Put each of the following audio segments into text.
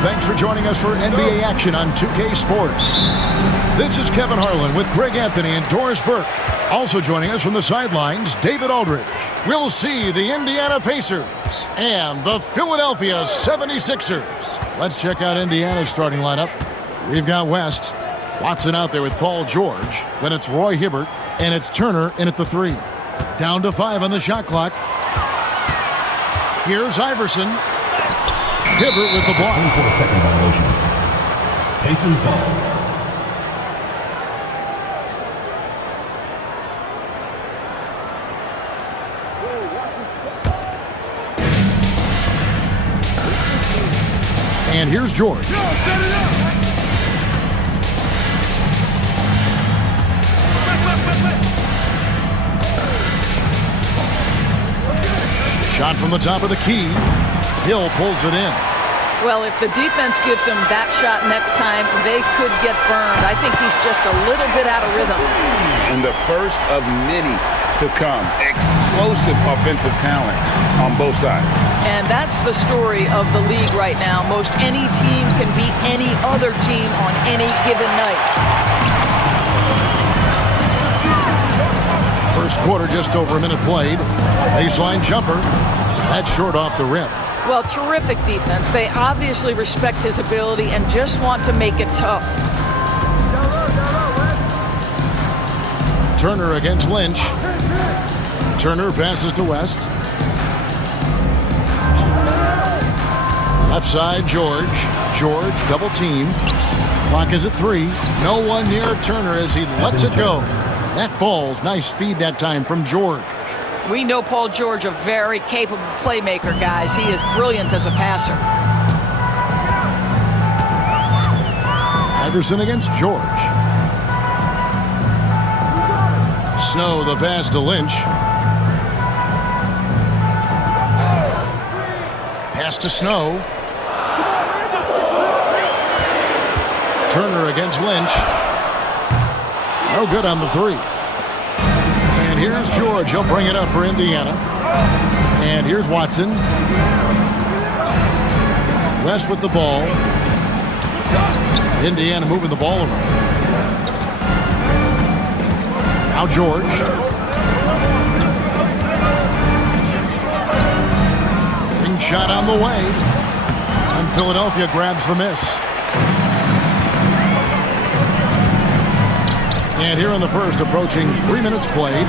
thanks for joining us for NBA action on 2K Sports. This is Kevin Harlan with Greg Anthony and Doris Burke. Also joining us from the sidelines, David Aldridge. We'll see the Indiana Pacers and the Philadelphia 76ers. Let's check out Indiana's starting lineup. We've got West. Watson out there with Paul George. Then it's Roy Hibbert, and it's Turner in at the 3. Down to 5 on the shot clock. Here's Iverson. Hibbert with the block. 24-second violation. Pacers ball. And here's George. Shot from the top of the key. Hill pulls it in. Well, if the defense gives him that shot next time, they could get burned. I think he's just a little bit out of rhythm. And the first of many to come. Explosive offensive talent on both sides. And that's the story of the league right now. Most any team can beat any other team on any given night. First quarter, just over a minute played. Baseline jumper. That's short off the rim. Well, terrific defense. They obviously respect his ability and just want to make it tough. Turner against Lynch. Turner passes to West. Left side, George. George, double team. Clock is at 3. No one near Turner as he lets it go. That falls. Nice feed that time from George. We know Paul George, a very capable playmaker, guys. He is brilliant as a passer. Iverson against George. Snow the pass to Lynch. Pass to Snow. Turner against Lynch. No good on the 3. And here's George. He'll bring it up for Indiana. And here's Watson. West with the ball. Indiana moving the ball around. Now George. Ring shot on the way. And Philadelphia grabs the miss. And here in the first, approaching 3 minutes played.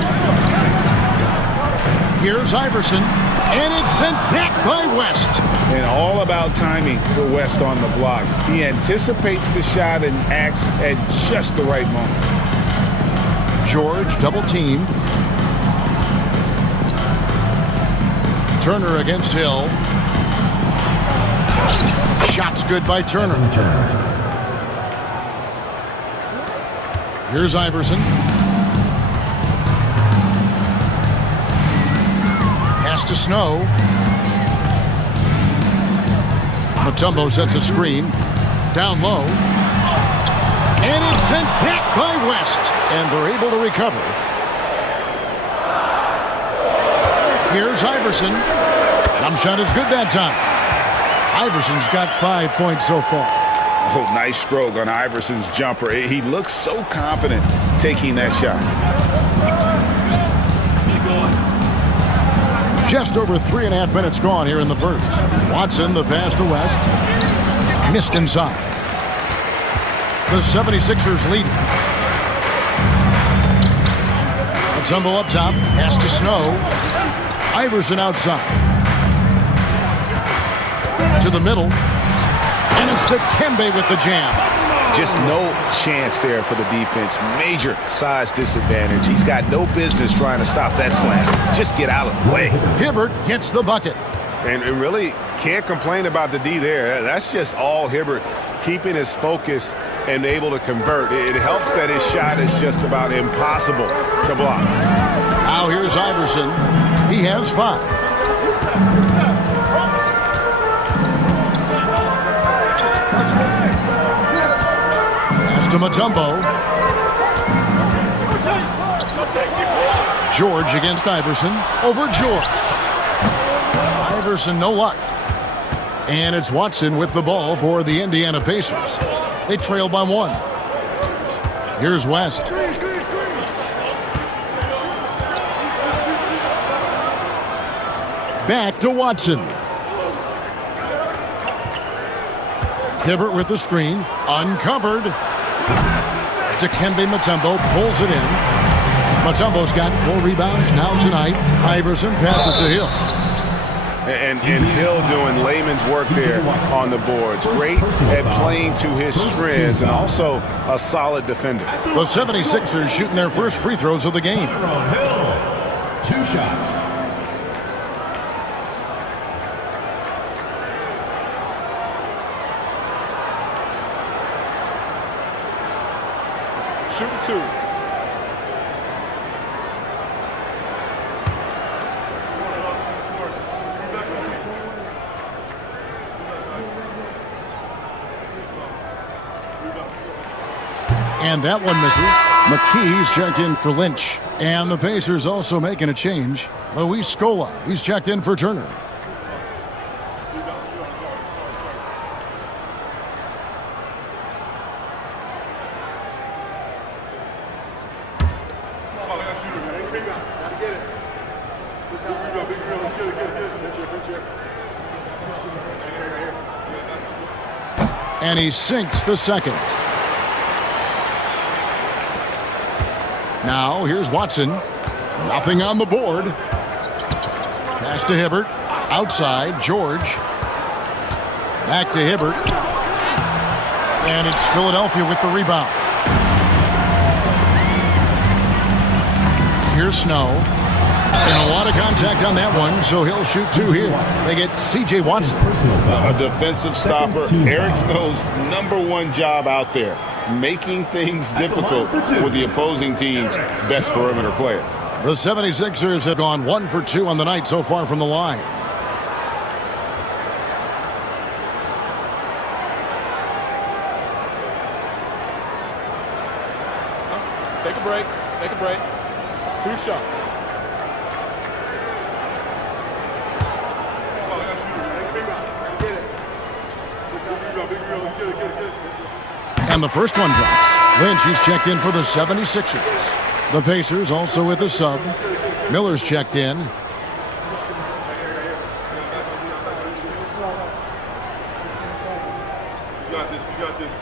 Here's Iverson, and it's sent back by West. And all about timing for West on the block. He anticipates the shot and acts at just the right moment. George, double team. Turner against Hill. Shot's good by Turner. Here's Iverson. Pass to Snow. Mutombo sets a screen. Down low. And it's sent back by West. And they're able to recover. Here's Iverson. Jump shot is good that time. Iverson's got 5 points so far. Oh, nice stroke on Iverson's jumper. He looks so confident taking that shot. Just over 3.5 minutes gone here in the first. Watson, the pass to West. Missed inside. The 76ers lead. A tumble up top. Pass to Snow. Iverson outside. To the middle. And it's to Kembe with the jam. Just no chance there for the defense. Major size disadvantage. He's got no business trying to stop that slam. Just get out of the way. Hibbert hits the bucket. And really can't complain about the D there. That's just all Hibbert, keeping his focus and able to convert. It helps that his shot is just about impossible to block. Now here's Iverson. He has 5. To Mutombo. George against Iverson. Over George. Iverson, no luck. And it's Watson with the ball for the Indiana Pacers. They trail by 1. Here's West. Back to Watson. Hibbert with the screen. Uncovered. Dikembe Mutombo pulls it in. Mutombo's got 4 rebounds now tonight. Iverson passes to Hill. And Hill doing layman's work there on the boards. Great at playing to his strengths and also a solid defender. The 76ers shooting their first free throws of the game. Hill. 2 shots. Shoot 2. And that one misses. McKee's checked in for Lynch. And the Pacers also making a change. Luis Scola, he's checked in for Turner. And he sinks the second. Now, here's Watson. Nothing on the board. Pass to Hibbert. Outside, George. Back to Hibbert. And it's Philadelphia with the rebound. Here's Snow. And a lot of contact on that one, so he'll shoot 2 here. They get C.J. Watson. A defensive stopper. Eric Snow's #1 job out there. Making things difficult with the opposing team's best perimeter player. The 76ers have gone 1 for 2 on the night so far from the line. Take a break. Take a break. 2 shots. And the first one drops. Lynch, he's checked in for the 76ers. The Pacers also with a sub. Miller's checked in. You got this. We got this.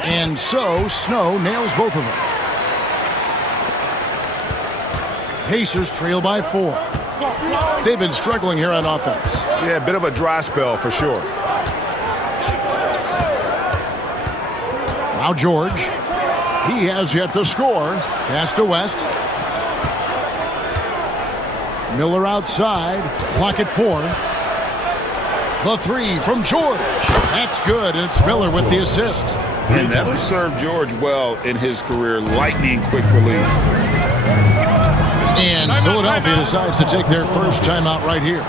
And so, Snow nails both of them. Pacers trail by 4. They've been struggling here on offense. Yeah, a bit of a dry spell for sure. Now George. He has yet to score. Pass to West. Miller outside. Clock at 4. The 3 from George. That's good. It's Miller with the assist. And that'll serve George well in his career. Lightning quick release. And Philadelphia decides to take their first timeout right here.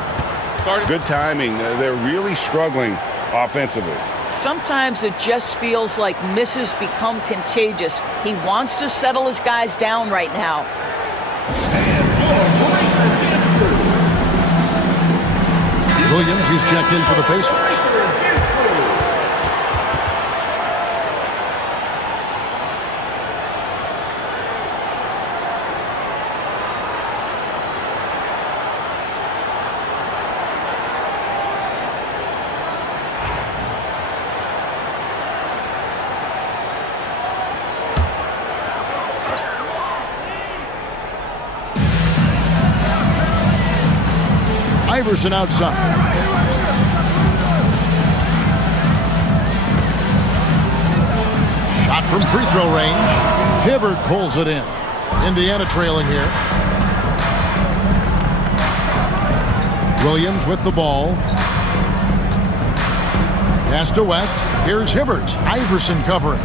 Good timing. They're really struggling offensively. Sometimes it just feels like misses become contagious. He wants to settle his guys down right now. Williams, he's checked in for the Pacers. Iverson outside. Shot from free throw range. Hibbert pulls it in. Indiana trailing here. Williams with the ball. Pass to West. Here's Hibbert. Iverson covering.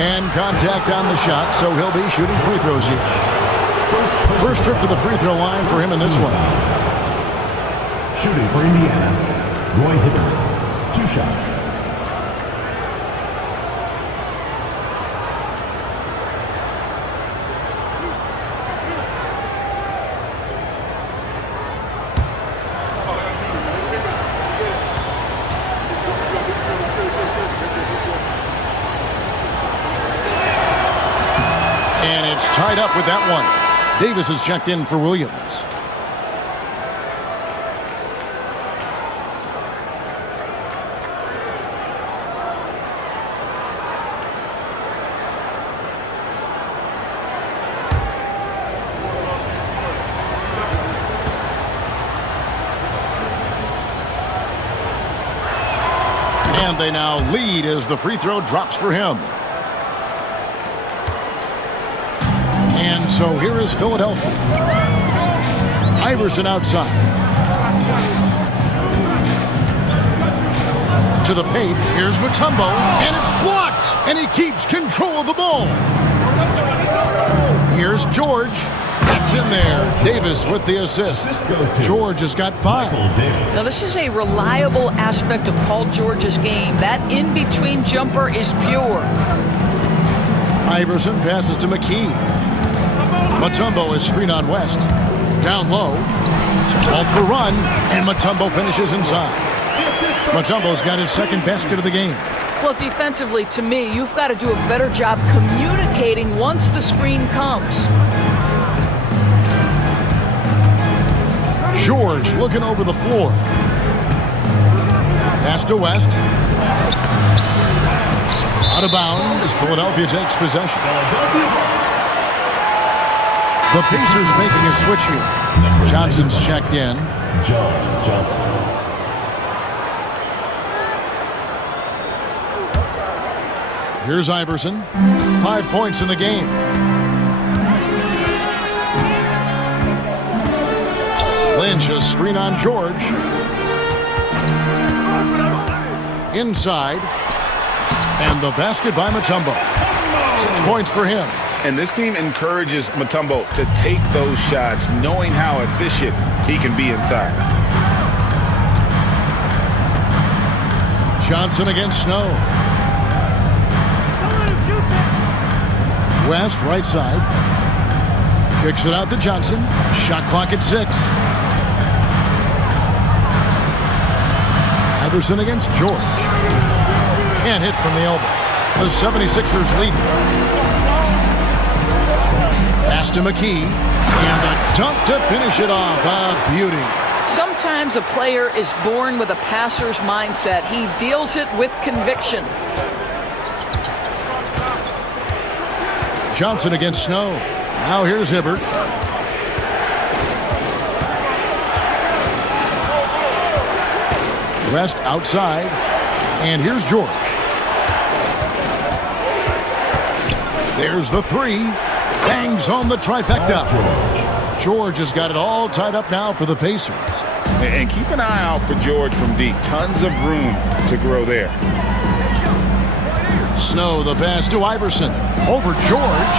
And contact on the shot, so he'll be shooting free throws here. First trip to the free throw line for him in this one. Shooting for Indiana, Roy Hibbert, 2 shots. And it's tied up with that one. Davis is checked in for Williams. And they now lead as the free throw drops for him. And so here is Philadelphia. Iverson outside. To the paint. Here's Mutombo. And it's blocked. And he keeps control of the ball. Here's George. It's in there. Davis with the assist. George has got 5. Now, this is a reliable aspect of Paul George's game. That in-between jumper is pure. Iverson passes to McKee. Mutombo is screen on West. Down low. Off the run. And Mutombo finishes inside. Mutombo's got his second basket of the game. Well, defensively, to me, you've got to do a better job communicating once the screen comes. George looking over the floor. Pass to West. Out of bounds. Philadelphia takes possession. The Pacers making a switch here. Johnson's checked in. John Johnson. Here's Iverson. 5 points in the game. Lynch a screen on George. Inside. And the basket by Mutombo. 6 points for him. And this team encourages Mutombo to take those shots, knowing how efficient he can be inside. Johnson against Snow. West, right side. Kicks it out to Johnson. Shot clock at 6. Iverson against George. Can't hit from the elbow. The 76ers lead. Pass to McKee. And a dunk to finish it off. A beauty. Sometimes a player is born with a passer's mindset. He deals it with conviction. Johnson against Snow. Now here's Hibbert. West outside. And here's George. There's the 3. Bangs home the trifecta. George has got it all tied up now for the Pacers. And keep an eye out for George from deep. Tons of room to grow there. Snow, the pass to Iverson. Over George.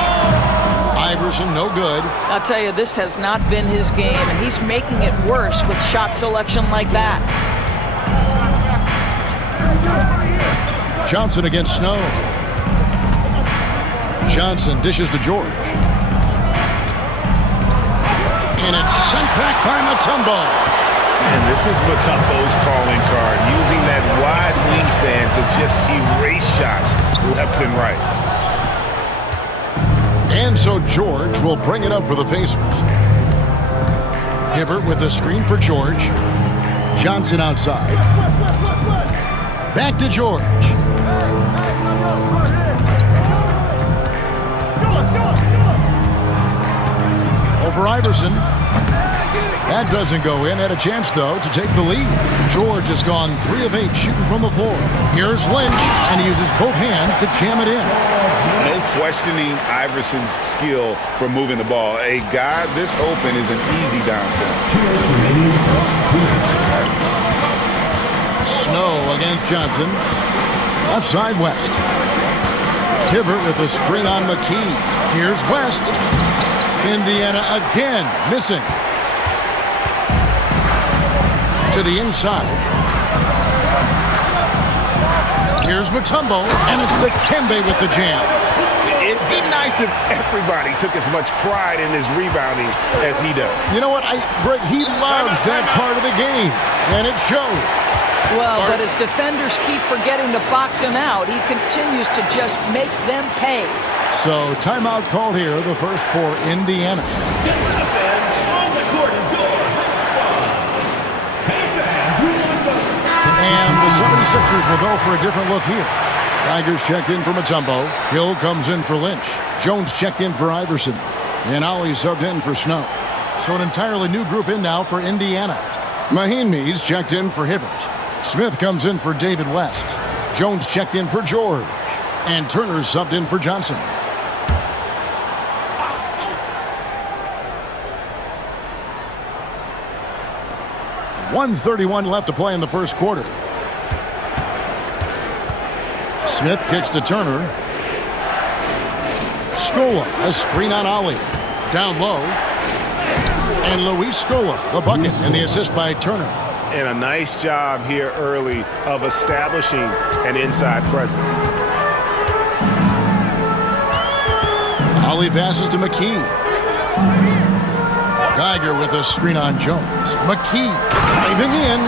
Iverson, no good. I'll tell you, this has not been his game, and he's making it worse with shot selection like that. Johnson against Snow. Johnson dishes to George. And it's sent back by Mutombo. And this is Mutombo's calling card, using that wide wingspan to just erase shots left and right. And so George will bring it up for the Pacers. Hibbert with the screen for George. Johnson outside. Back to George. Over Iverson. That doesn't go in. Had a chance, though, to take the lead. George has gone 3 of 8 shooting from the floor. Here's Lynch, and he uses both hands to jam it in. No questioning Iverson's skill for moving the ball. A guy this open is an easy downfield. Snow against Johnson. Left side West. Hibbert with a screen on McKee. Here's West. Indiana again missing. To the inside. Here's Mutombo, and it's Dikembe with the jam. It'd be nice if everybody took as much pride in his rebounding as he does. You know what, Greg, he loves that part of the game, and it shows. Well, but as defenders keep forgetting to box him out, he continues to just make them pay. So, timeout called here, the first for Indiana. And the 76ers will go for a different look here. Tigers checked in for Mutombo. Hill comes in for Lynch. Jones checked in for Iverson. And Ollie subbed in for Snow. So an entirely new group in now for Indiana. Mahinmi's checked in for Hibbert. Smith comes in for David West. Jones checked in for George. And Turner subbed in for Johnson. .131 left to play in the first quarter. Smith kicks to Turner. Scola, a screen on Ollie. Down low. And Luis Scola, the bucket, and the assist by Turner. And a nice job here early of establishing an inside presence. Ollie passes to McKee. Geiger with a screen on Jones. McKee diving in.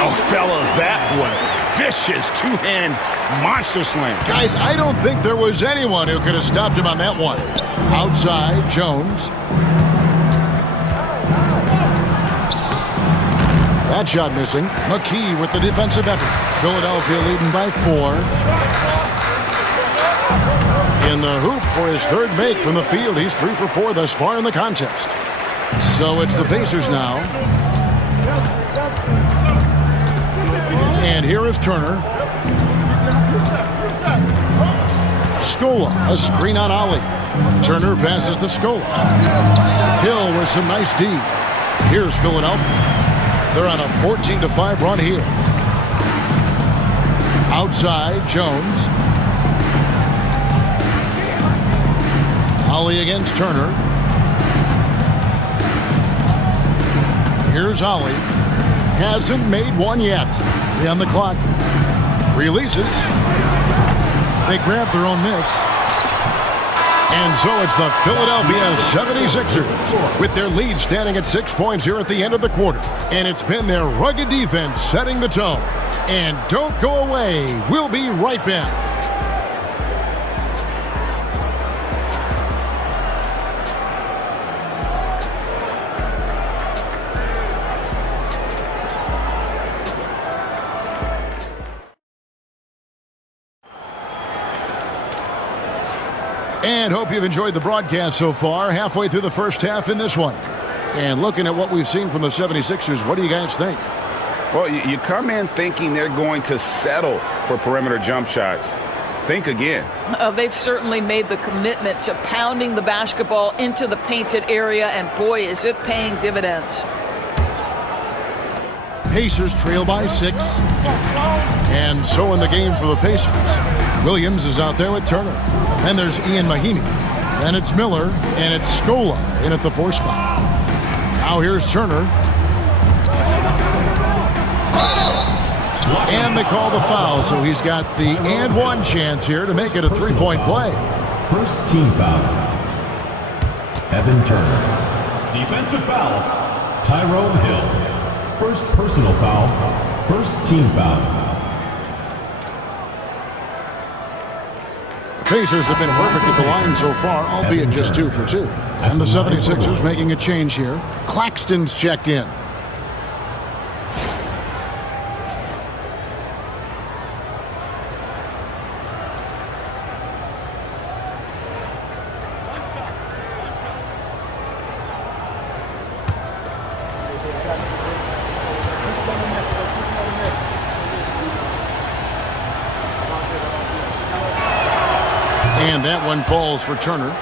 Oh, fellas, that was vicious two-hand monster slam. Guys, I don't think there was anyone who could have stopped him on that one. Outside, Jones. That shot missing. McKee with the defensive effort. Philadelphia leading by 4. In the hoop for his third make from the field. He's 3 for 4 thus far in the contest. So it's the Pacers now. And here is Turner. Scola, a screen on Ollie. Turner passes to Scola. Hill with some nice D. Here's Philadelphia. They're on a 14-5 run here. Outside, Jones. Ollie against Turner. Here's Ollie. Hasn't made one yet. 3 on the clock. Releases. They grab their own miss. And so it's the Philadelphia 76ers with their lead standing at 6 points here at the end of the quarter. And it's been their rugged defense setting the tone. And don't go away. We'll be right back. And hope you've enjoyed the broadcast so far. Halfway through the first half in this one. And looking at what we've seen from the 76ers, what do you guys think? Well, you come in thinking they're going to settle for perimeter jump shots. Think again. They've certainly made the commitment to pounding the basketball into the painted area, and boy, is it paying dividends. Pacers trail by 6. And so in the game for the Pacers, Williams is out there with Turner. Then there's Ian Mahinmi. Then it's Miller, and it's Scola in at the 4 spot. Now here's Turner. And they call the foul, so he's got the and one chance here to make it a 3-point play. First team foul. Evan Turner. Defensive foul. Tyrone Hill. First personal foul. First team foul. Pacers have been perfect at the line so far, albeit just 2 for 2. And the 76ers making a change here. Claxton's checked in. And that one falls for Turner.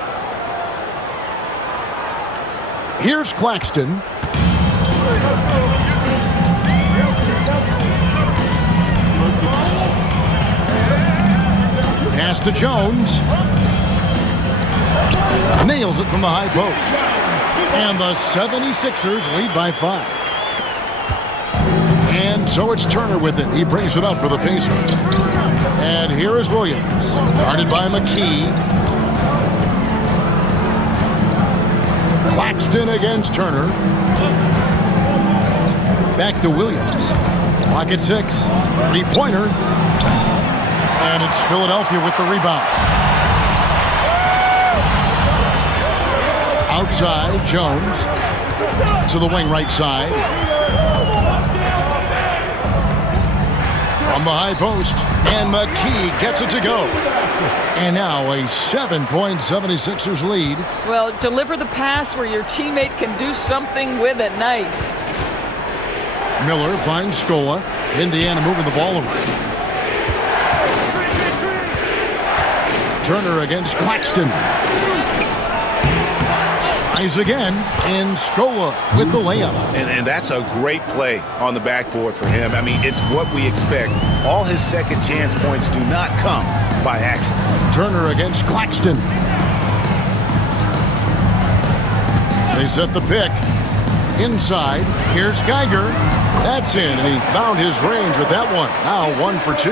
Here's Claxton. Pass to Jones. Nails it from the high post. And the 76ers lead by 5. And And so it's Turner with it. He brings it up for the Pacers. And here is Williams. Guarded by McKee. Claxton against Turner. Back to Williams. Clock at 6. Three-pointer. And it's Philadelphia with the rebound. Outside, Jones. To the wing right side. From the high post. And McKee gets it to go. And now a 7-point 76ers lead. Well, deliver the pass where your teammate can do something with it. Nice. Miller finds Scola. Indiana moving the ball around. Turner against Claxton. Tries again, and Scola with the layup. And that's a great play on the backboard for him. I mean, it's what we expect. All his second chance points do not come by accident. Turner against Claxton. They set the pick. Inside, here's Geiger. That's in, and he found his range with that one. Now 1 for 2.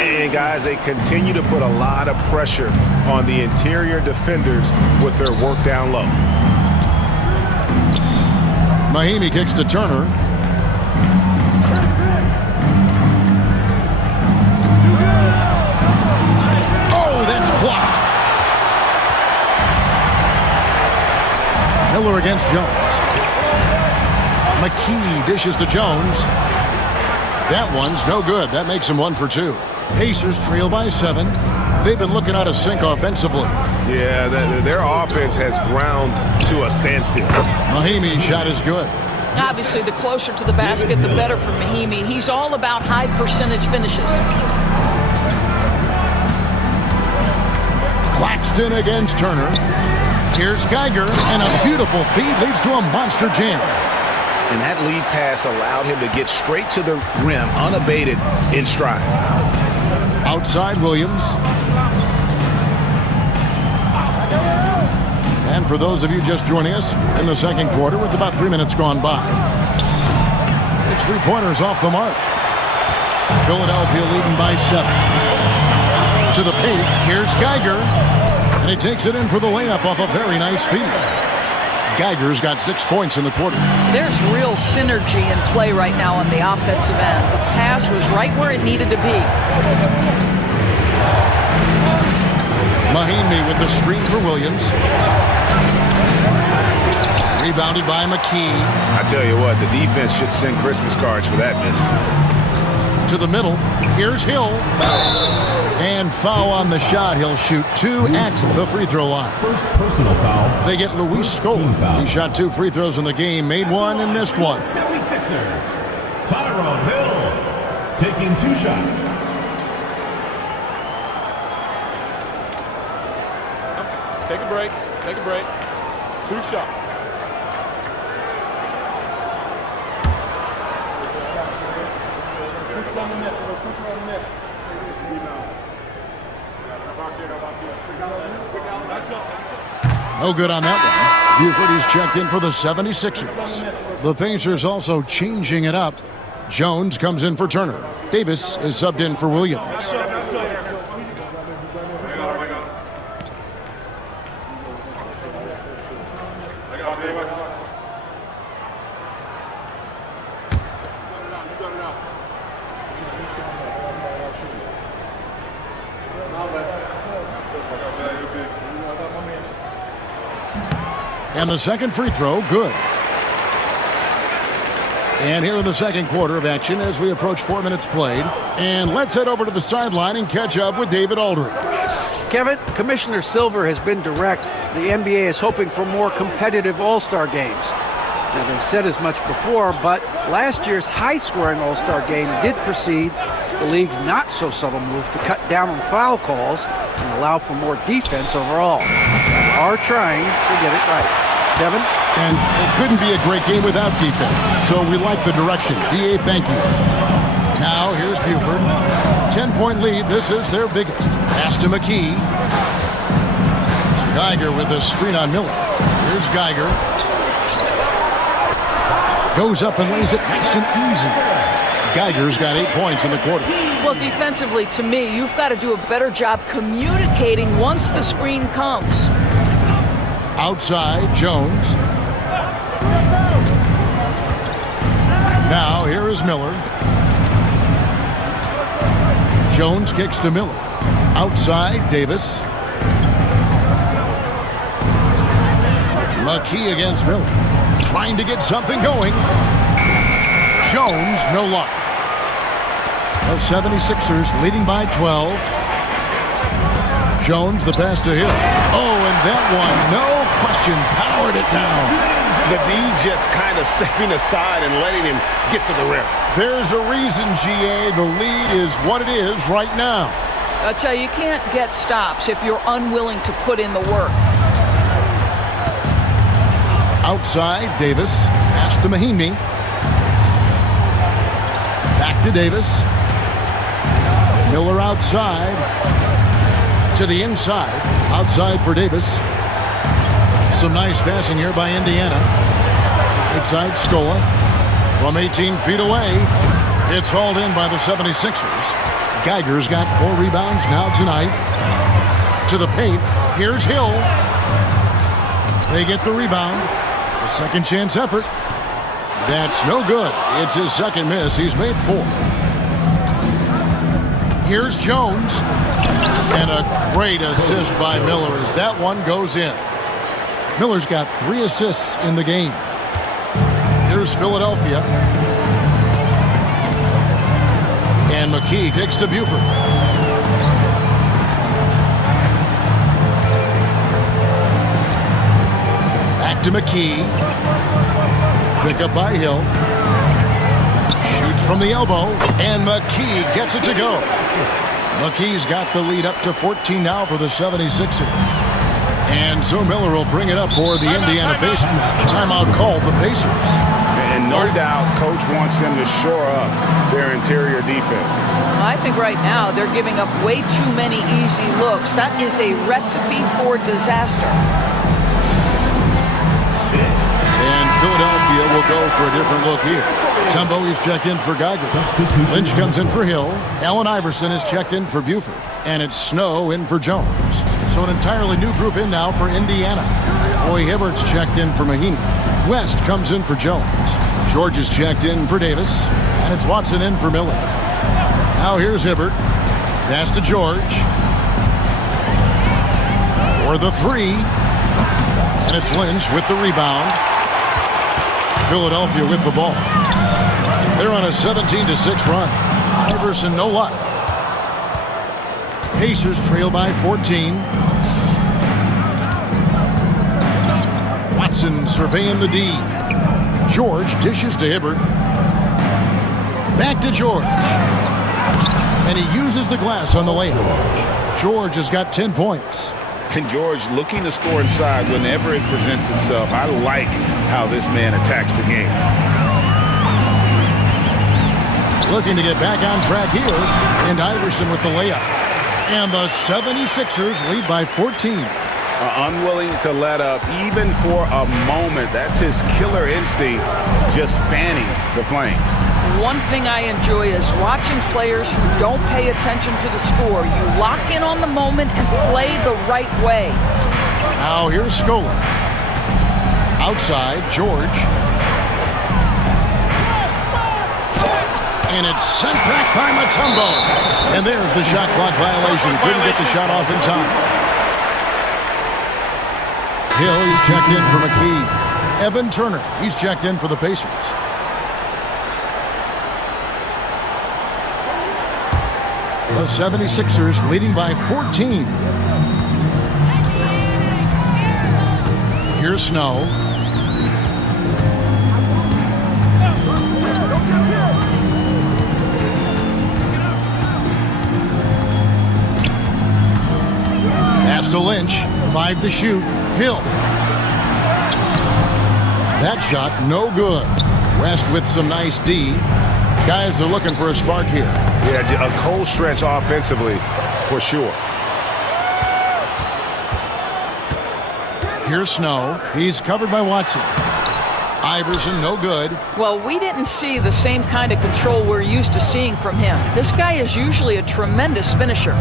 And guys, they continue to put a lot of pressure on the interior defenders with their work down low. Mahinmi kicks to Turner. Oh, that's blocked. Miller against Jones. McKee dishes to Jones. That one's no good. That makes him 1 for 2. Pacers trail by 7. They've been looking out of sync offensively. Yeah, their offense has ground to a standstill. Mahinmi's shot is good. Obviously, the closer to the basket, the better for Mahinmi. He's all about high percentage finishes. Claxton against Turner. Here's Geiger, and a beautiful feed leads to a monster jam. And that lead pass allowed him to get straight to the rim unabated in stride. Outside Williams. And for those of you just joining us in the second quarter with about 3 minutes gone by, it's 3-pointers off the mark. Philadelphia leading by 7. To the paint, here's Geiger. And he takes it in for the layup off a very nice feed. Geiger's got 6 points in the quarter. There's real synergy in play right now on the offensive end. The pass was right where it needed to be. Mahinmi with the screen for Williams. Rebounded by McKee. I tell you what, the defense should send Christmas cards for that miss. To the middle. Here's Hill. And foul on the shot. He'll shoot 2 at the free throw line. First personal foul. They get Luis Scola. He shot 2 free throws in the game, made 1 and missed 1. 76ers. Tyrone Hill taking 2 shots. Take a break. Take a break. 2 shots. No good on that one. Buford is checked in for the 76ers. The Pacers also changing it up. Jones comes in for Turner. Davis is subbed in for Williams. And the second free throw, good. And here in the second quarter of action as we approach 4 minutes played. And let's head over to the sideline and catch up with David Aldridge. Kevin, Commissioner Silver has been direct. The NBA is hoping for more competitive All-Star games. Now, they've said as much before, but last year's high-scoring All-Star game did precede the league's not-so-subtle move to cut down on foul calls and allow for more defense overall. They are trying to get it right. Kevin? And it couldn't be a great game without defense, so we like the direction. DA, thank you. Now, here's Buford. 10-point lead. This is their biggest. Pass to McKee. Geiger with a screen on Miller. Here's Geiger. Goes up and lays it nice and easy. Geiger's got 8 points in the quarter. Well, defensively, to me, you've got to do a better job communicating once the screen comes. Outside, Jones. Now, here is Miller. Jones kicks to Miller. Outside, Davis. McKee against Miller. Trying to get something going. Jones, no luck. The 76ers leading by 12. Jones, the pass to Hill. Oh, and that one, no question, powered it down. The D just kind of stepping aside and letting him get to the rim. There's a reason, GA, the lead is what it is right now. I tell you, you can't get stops if you're unwilling to put in the work. Outside, Davis. Pass to Mahinmi. Back to Davis. Miller outside. To the inside. Outside for Davis. Some nice passing here by Indiana. Right side, Scola. From 18 feet away. It's hauled in by the 76ers. Geiger's got 4 rebounds now tonight. To the paint. Here's Hill. They get the rebound. A second chance effort. That's no good. It's his second miss. He's made 4. Here's Jones. And a great assist by Miller as that one goes in. Miller's got 3 assists in the game. Here's Philadelphia. And McKee kicks to Buford. Back to McKee. Pick up by Hill. Shoots from the elbow. And McKee gets it to go. McKee's got the lead up to 14 now for the 76ers. And so Miller will bring it up for the Indiana Pacers. Timeout called the Pacers. And no doubt, Coach wants them to shore up their interior defense. I think right now they're giving up way too many easy looks. That is a recipe for disaster. And Philadelphia will go for a different look here. Tumbo is checked in for Geiger. Lynch comes in for Hill. Allen Iverson is checked in for Buford. And it's Snow in for Jones. So an entirely new group in now for Indiana. Roy Hibbert's checked in for Mahinmi. West comes in for Jones. George is checked in for Davis. And it's Watson in for Miller. Now here's Hibbert. Pass to George. For the 3. And it's Lynch with the rebound. Philadelphia with the ball. They're on a 17-6 run. Iverson, no luck. Pacers trail by 14. Watson surveying the D. George dishes to Hibbert. Back to George. And he uses the glass on the layup. George has got 10 points. And George looking to score inside whenever it presents itself. I like how this man attacks the game. Looking to get back on track here. And Iverson with the layup. And the 76ers lead by 14. Unwilling to let up even for a moment. That's his killer instinct, just fanning the flames. One thing I enjoy is watching players who don't pay attention to the score. You lock in on the moment and play the right way. Now here's Scola. Outside, George. And it's sent back by Mutombo. And there's the shot clock violation. Couldn't get the shot off in time. Hill, he's checked in for McKee. Evan Turner, he's checked in for the Pacers. The 76ers leading by 14. Here's Snow. Pass to Lynch. 5 to shoot. Hill. That shot, no good. West with some nice D. Guys are looking for a spark here. Yeah, a cold stretch offensively, for sure. Here's Snow. He's covered by Watson. Iverson, no good. Well, we didn't see the same kind of control we're used to seeing from him. This guy is usually a tremendous finisher.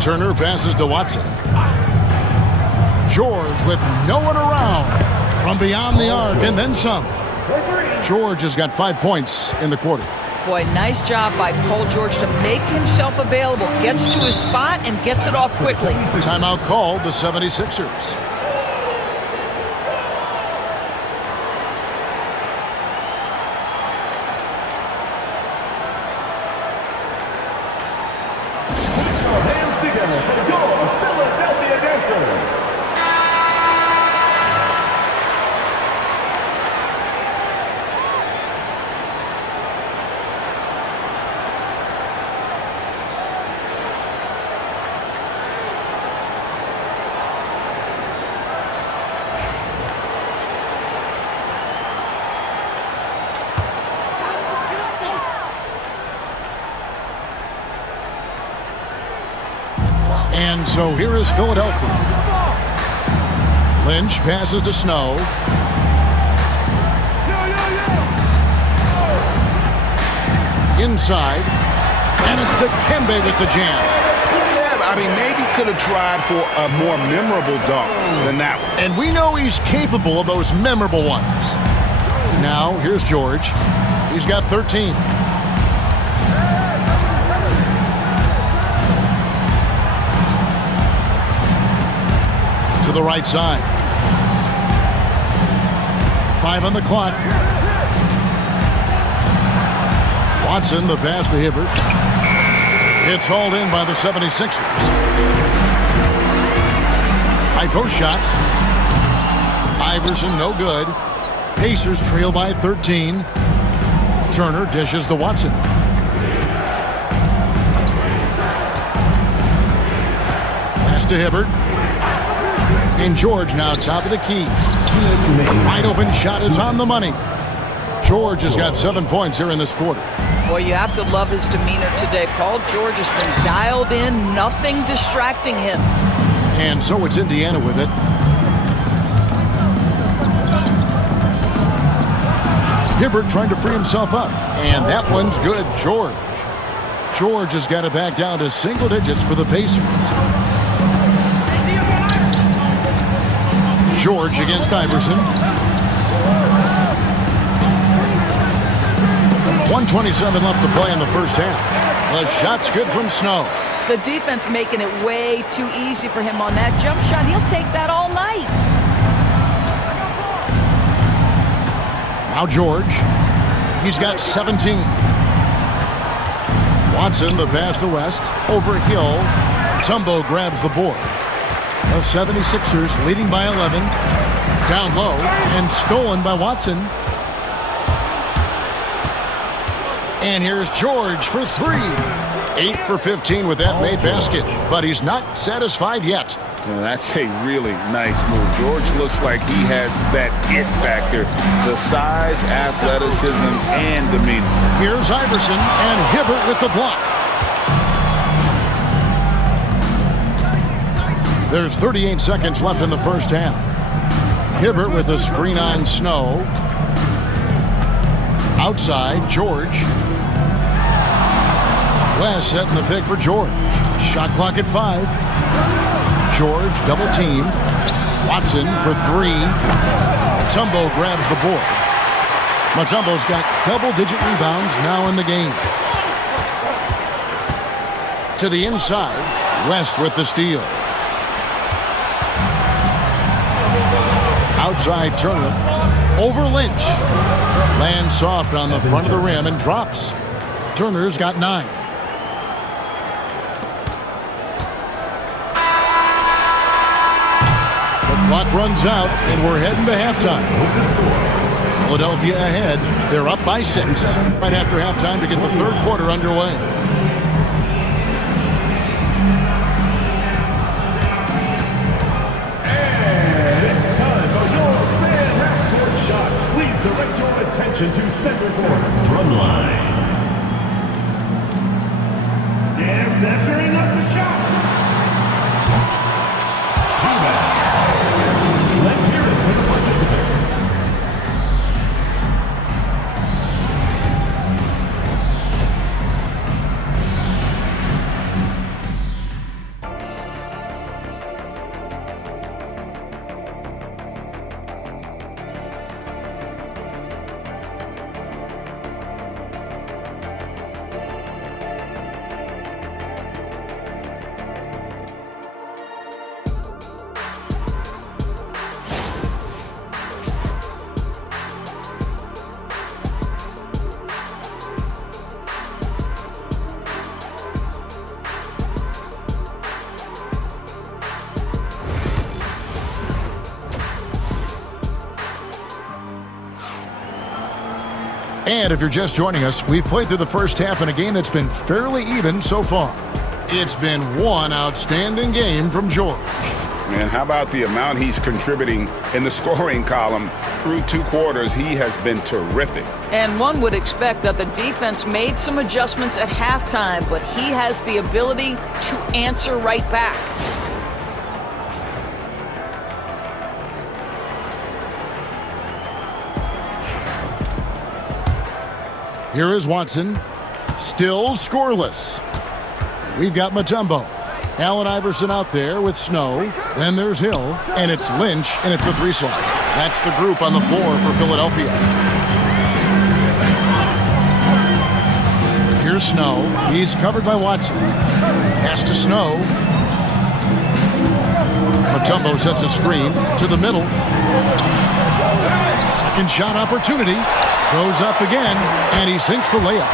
Turner passes to Watson. George with no one around from beyond the arc and then some. George has got 5 points in the quarter. Boy, nice job by Paul George to make himself available. Gets to his spot and gets it off quickly. Timeout called the 76ers. Hands together for your Philadelphia Dancers. And so here is Philadelphia. Lynch passes to Snow. Inside. And it's Dikembe with the jam. Yeah, I mean, maybe could have tried for a more memorable dunk than that one. And we know he's capable of those memorable ones. Now, here's George. He's got 13. To the right side. 5 on the clock. Watson, the pass to Hibbert. It's hauled in by the 76ers. High post shot. Iverson, no good. Pacers trail by 13. Turner dishes to Watson. Pass to Hibbert. And George now top of the key. Wide open shot is on the money. George has got 7 points here in this quarter. Boy, you have to love his demeanor today. Paul George has been dialed in, nothing distracting him. And so it's Indiana with it. Hibbert trying to free himself up. And that one's good. George. George has got it back down to single digits for the Pacers. George against Iverson. 1:27 left to play in the first half. The shot's good from Snow. The defense making it way too easy for him on that jump shot. He'll take that all night. Now George. He's got 17. Watson, the pass to West. Over Hill. Tumbo grabs the board. The 76ers leading by 11. Down low and stolen by Watson. And here's George for 3. 8 for 15 with that made basket. But he's not satisfied yet. Well, that's a really nice move. George looks like he has that it factor. The size, athleticism, and demeanor. Here's Iverson and Hibbert with the block. There's 38 seconds left in the first half. Hibbert with a screen on Snow. Outside, George. West setting the pick for George. Shot clock at 5. George double team. Watson for 3. Mutombo grabs the board. Mutombo's got double-digit rebounds now in the game. To the inside, West with the steal. Outside Turner. Over Lynch. Lands soft on the front of the rim and drops. Turner's got 9. The clock runs out and we're heading to halftime. Philadelphia ahead. They're up by 6. Right after halftime to get the third quarter underway. Direct your attention to center court. Drumline. And measuring up the shot. Let's hear it for the participant. And if you're just joining us, we've played through the first half in a game that's been fairly even so far. It's been one outstanding game from George. And how about the amount he's contributing in the scoring column? Through 2 quarters, he has been terrific. And one would expect that the defense made some adjustments at halftime, but he has the ability to answer right back. Here is Watson, still scoreless. We've got Mutombo. Allen Iverson out there with Snow. Then there's Hill, and it's Lynch in at the 3 slot. That's the group on the floor for Philadelphia. Here's Snow. He's covered by Watson. Pass to Snow. Mutombo sets a screen to the middle. Second shot opportunity. Goes up again, and he sinks the layup.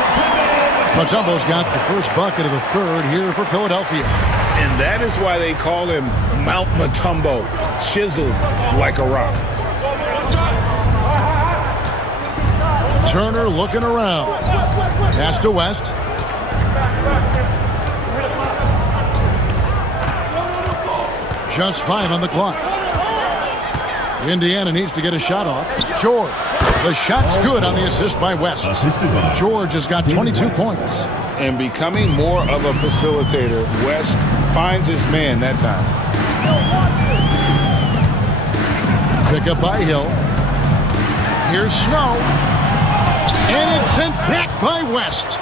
Mutombo's got the first bucket of the third here for Philadelphia. And that is why they call him Mount Mutombo, chiseled like a rock. Turner looking around. Pass to West. Just 5 on the clock. Indiana needs to get a shot off. George. The shot's good on the assist by West. George has got 22 points. And becoming more of a facilitator, West finds his man that time. Pick up by Hill. Here's Snow. And it's sent back by West.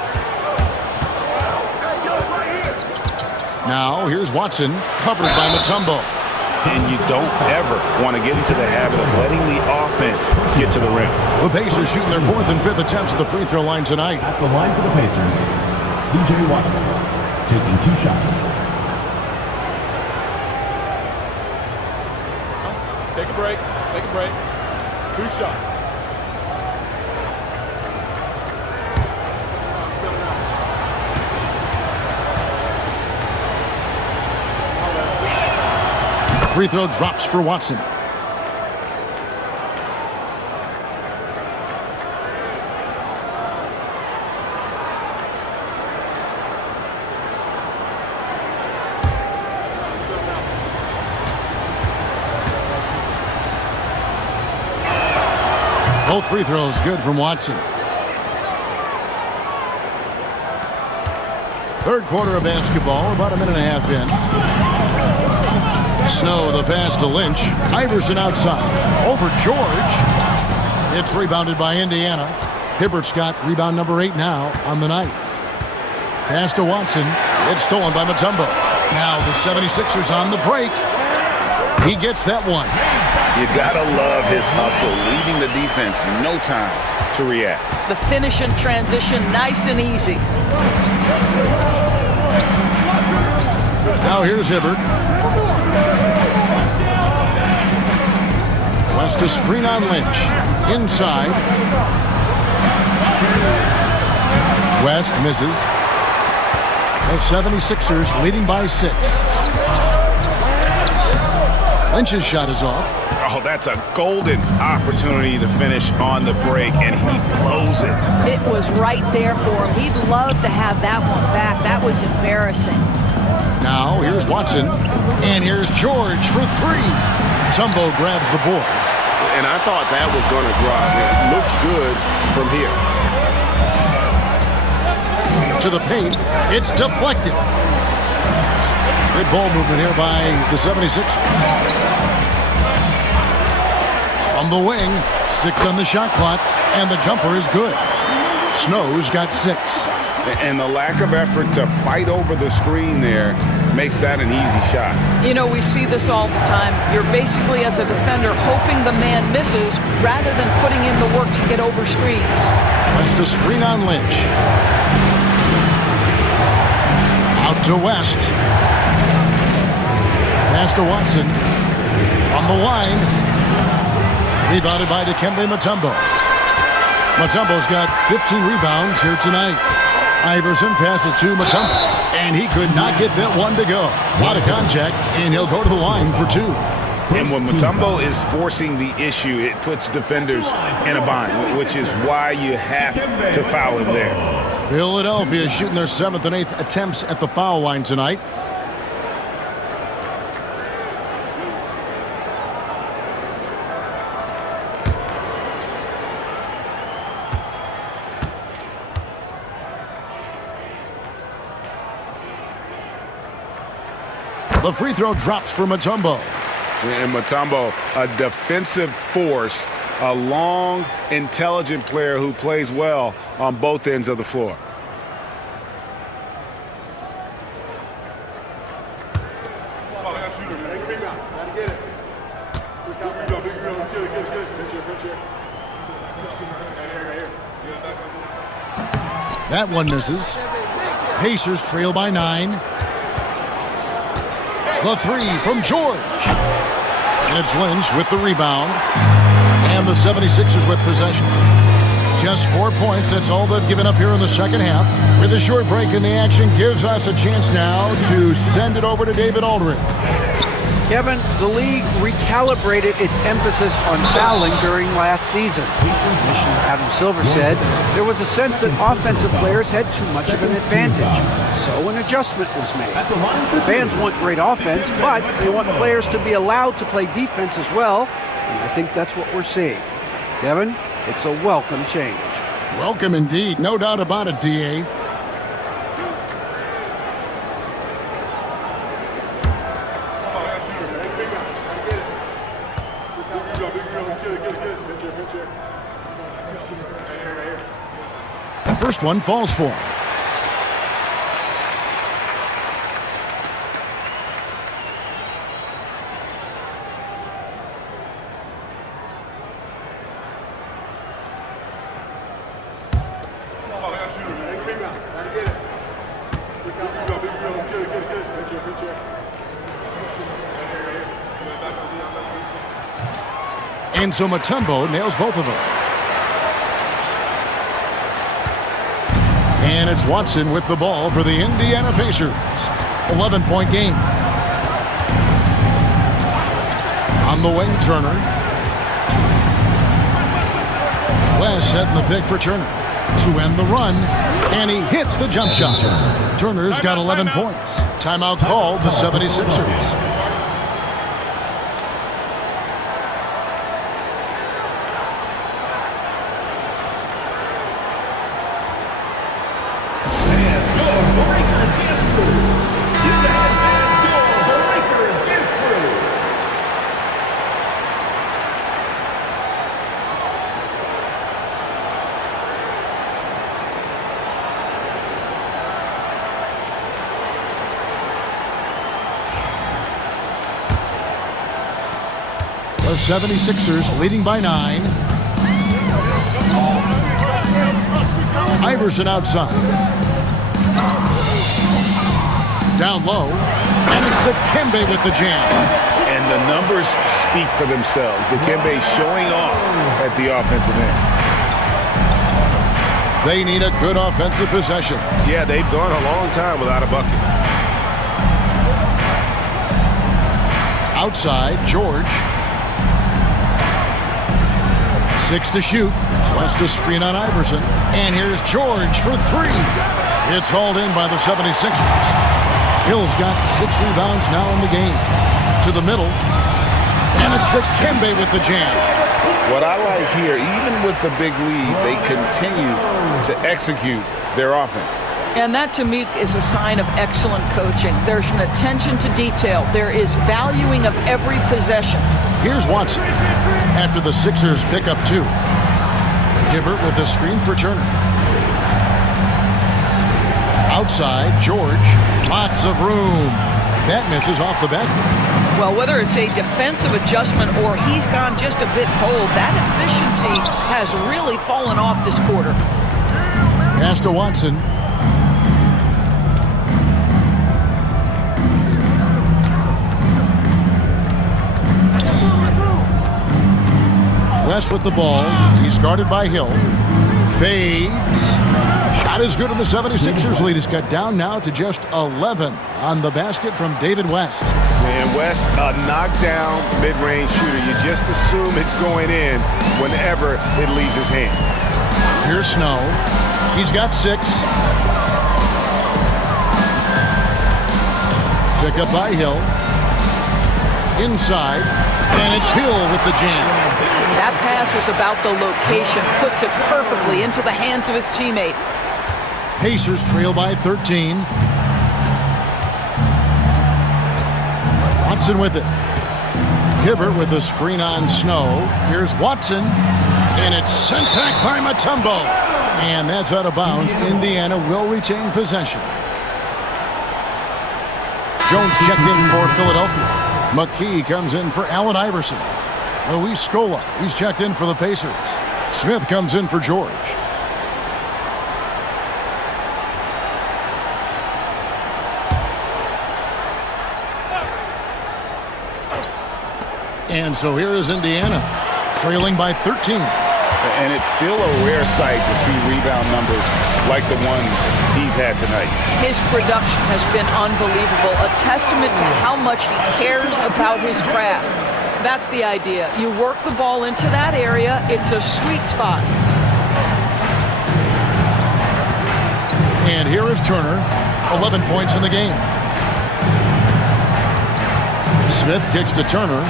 Now here's Watson, covered by Mutombo. And you don't ever want to get into the habit of letting the offense get to the rim. The Pacers shooting their 4th and 5th attempts at the free throw line tonight. At the line for the Pacers, C.J. Watson, taking 2 shots. Take a break. Take a break. 2 shots. Free throw drops for Watson. Both free throws good from Watson. Third quarter of basketball, about a minute and a half in. Snow, the pass to Lynch. Iverson outside. Over George. It's rebounded by Indiana. Hibbert's got rebound number 8 now on the night. Pass to Watson. It's stolen by Mutombo. Now the 76ers on the break. He gets that one. You gotta love his hustle, leaving the defense no time to react. The finish and transition, nice and easy. Now here's Hibbert. West to screen on Lynch. Inside. West misses. The 76ers leading by 6. Lynch's shot is off. Oh, that's a golden opportunity to finish on the break, and he blows it. It was right there for him. He'd love to have that one back. That was embarrassing. Now here's Watson. And here's George for 3. Tumbo grabs the board. And I thought that was going to drop. It looked good from here. To the paint. It's deflected. Good ball movement here by the 76ers. On the wing, 6 on the shot clock, and the jumper is good. Snow's got 6. And the lack of effort to fight over the screen there makes that an easy shot. You know, we see this all the time. You're basically, as a defender, hoping the man misses rather than putting in the work to get over screens. West to screen on Lynch. Out to West. Pass to Watson. From the line. Rebounded by Dikembe Mutombo. Mutombo's got 15 rebounds here tonight. Iverson passes to Mutombo, and he could not get that one to go. A lot of contact, and he'll go to the line for 2. And when Mutombo is forcing the issue, it puts defenders in a bind, which is why you have to foul him there. Philadelphia shooting their 7th and 8th attempts at the foul line tonight. The free throw drops for Mutombo. And Mutombo, a defensive force, a long, intelligent player who plays well on both ends of the floor. That one misses. Pacers trail by 9. The three from George. And it's Lynch with the rebound. And the 76ers with possession. Just 4 points. That's all they've given up here in the second half. With a short break in the action, gives us a chance now to send it over to David Aldridge. Kevin, the league recalibrated its emphasis on fouling during last season. Commissioner Adam Silver said there was a sense that offensive players had too much of an advantage. So an adjustment was made. The fans want great offense, but they want players to be allowed to play defense as well. And I think that's what we're seeing. Kevin, it's a welcome change. Welcome indeed. No doubt about it, D.A. First one falls for him. And so Mutombo nails both of them. And it's Watson with the ball for the Indiana Pacers. 11-point game. On the wing, Turner. West setting the pick for Turner to end the run. And he hits the jump shot. Turner's got 11 points. Timeout called the 76ers. The 76ers leading by 9. Iverson outside. Down low. And it's Dikembe with the jam. And the numbers speak for themselves. Dikembe showing off at the offensive end. They need a good offensive possession. Yeah, they've gone a long time without a bucket. Outside, George. 6 to shoot. West to screen on Iverson. And here's George for 3. It's hauled in by the 76ers. Hill's got 6 rebounds now in the game. To the middle. And it's Dikembe with the jam. What I like here, even with the big lead, they continue to execute their offense. And that, to me, is a sign of excellent coaching. There's an attention to detail. There is valuing of every possession. Here's Watson after the Sixers pick up 2. Hibbert with a screen for Turner. Outside, George. Lots of room. That misses off the back. Well, whether it's a defensive adjustment or he's gone just a bit cold, that efficiency has really fallen off this quarter. Pass to Watson. West with the ball. He's guarded by Hill. Fades. Shot is good in the 76ers lead. It's cut down now to just 11 on the basket from David West. And West, a knockdown mid-range shooter. You just assume it's going in whenever it leaves his hands. Here's Snow. He's got 6. Pick up by Hill. Inside. And it's Hill with the jam. That pass was about the location. Puts it perfectly into the hands of his teammate. Pacers trail by 13. Watson with it. Hibbert with a screen on Snow. Here's Watson. And it's sent back by Mutombo. And that's out of bounds. Indiana will retain possession. Jones checked in for Philadelphia. McKee comes in for Allen Iverson. Luis Scola, he's checked in for the Pacers. Smith comes in for George. And so here is Indiana, trailing by 13. And it's still a rare sight to see rebound numbers like the ones he's had tonight. His production has been unbelievable, a testament to how much he cares about his craft. That's the idea. You work the ball into that area, it's a sweet spot. And here is Turner, 11 points in the game. Smith kicks to Turner.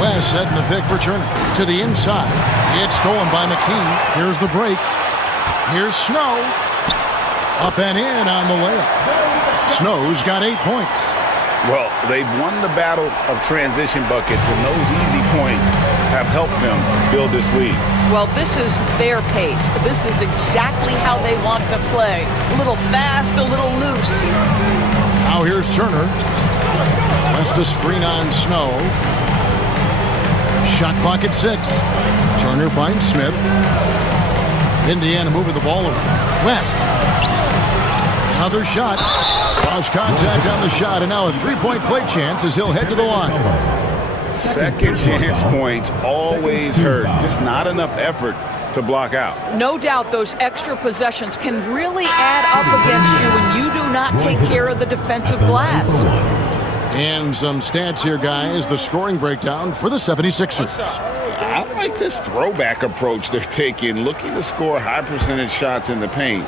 West setting the pick for Turner. To the inside. It's stolen by McKee. Here's the break. Here's Snow. Up and in on the layup. Snow's got 8 points. Well, they've won the battle of transition buckets, and those easy points have helped them build this lead. Well, this is their pace. This is exactly how they want to play. A little fast, a little loose. Now here's Turner. West a screen on Snow. Shot clock at 6. Turner finds Smith. Indiana moving the ball over. West. Another shot. Lost contact on the shot, and now a three-point play chance as he'll head to the line. Second chance points always hurt. Just not enough effort to block out. No doubt those extra possessions can really add up against you when you do not take care of the defensive glass. And some stats here, guys. The scoring breakdown for the 76ers. I like this throwback approach they're taking, looking to score high percentage shots in the paint.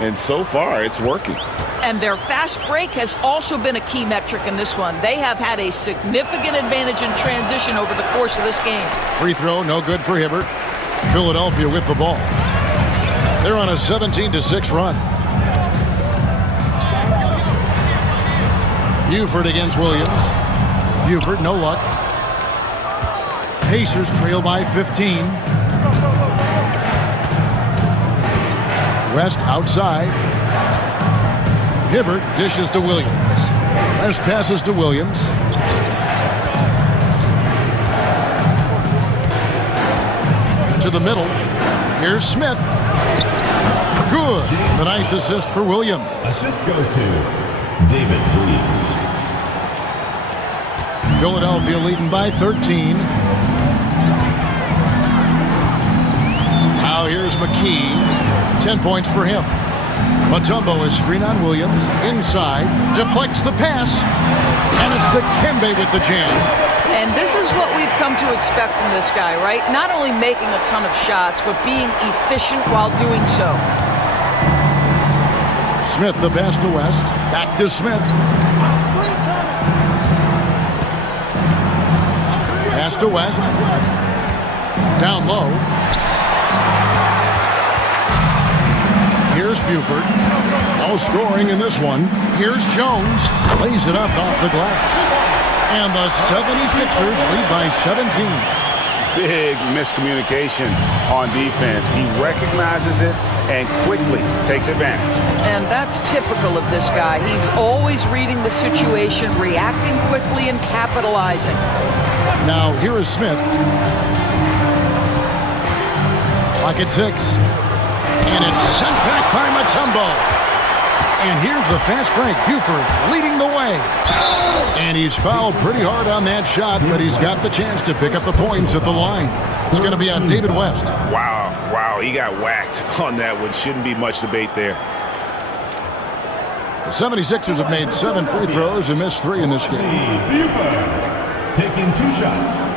And so far, it's working. And their fast break has also been a key metric in this one. They have had a significant advantage in transition over the course of this game. Free throw, no good for Hibbert. Philadelphia with the ball. They're on a 17-6 run. Buford against Williams. Buford, no luck. Pacers trail by 15. West outside. Hibbert dishes to Williams. West passes to Williams. To the middle. Here's Smith. Good. The nice assist for Williams. Assist goes to David Williams. Philadelphia leading by 13. Now here's McKee. 10 points for him. Mutombo is screen on Williams. Inside. Deflects the pass. And it's Dikembe with the jam. And this is what we've come to expect from this guy, right? Not only making a ton of shots, but being efficient while doing so. Smith the pass to West. Back to Smith. Pass to West. Down low. Here's Buford. No scoring in this one. Here's Jones. Lays it up off the glass. And the 76ers lead by 17. Big miscommunication on defense. He recognizes it and quickly takes advantage. And that's typical of this guy. He's always reading the situation, reacting quickly, and capitalizing. Now, here is Smith. Clock at 6. And it's sent back by Mutombo. And here's the fast break. Buford leading the way. And he's fouled pretty hard on that shot, but he's got the chance to pick up the points at the line. It's going to be on David West. Wow, he got whacked on that one. Shouldn't be much debate there. The 76ers have made 7 free throws and missed 3 in this game. Buford taking 2 shots.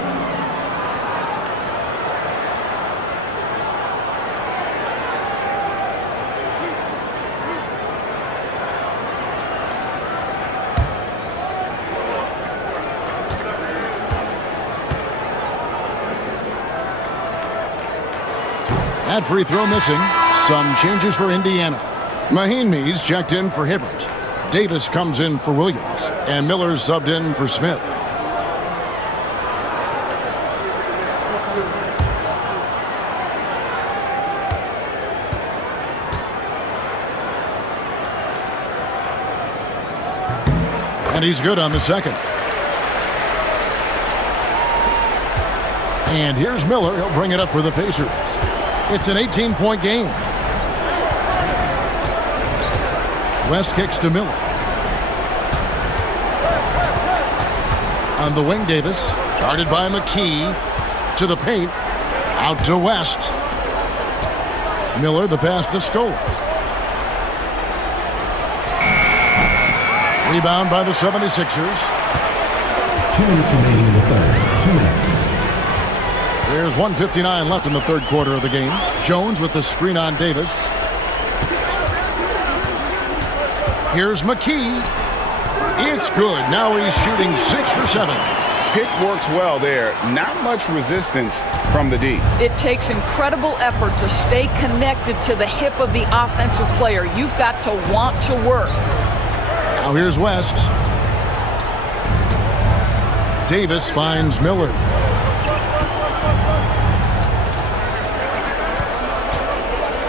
That free throw missing. Some changes for Indiana. Mahinmi's checked in for Hibbert. Davis comes in for Williams. And Miller subbed in for Smith. And he's good on the second. And here's Miller. He'll bring it up for the Pacers. It's an 18-point game. West kicks to Miller. On the wing, Davis. Guarded by McKee. To the paint. Out to West. Miller, the pass to Scola. Rebound by the 76ers. 2 minutes remaining in the third. 2 minutes. There's 1:59 left in the third quarter of the game. Jones with the screen on Davis. Here's McKee. It's good. Now he's shooting 6 for 7. Pick works well there. Not much resistance from the D. It takes incredible effort to stay connected to the hip of the offensive player. You've got to want to work. Now here's West. Davis finds Miller.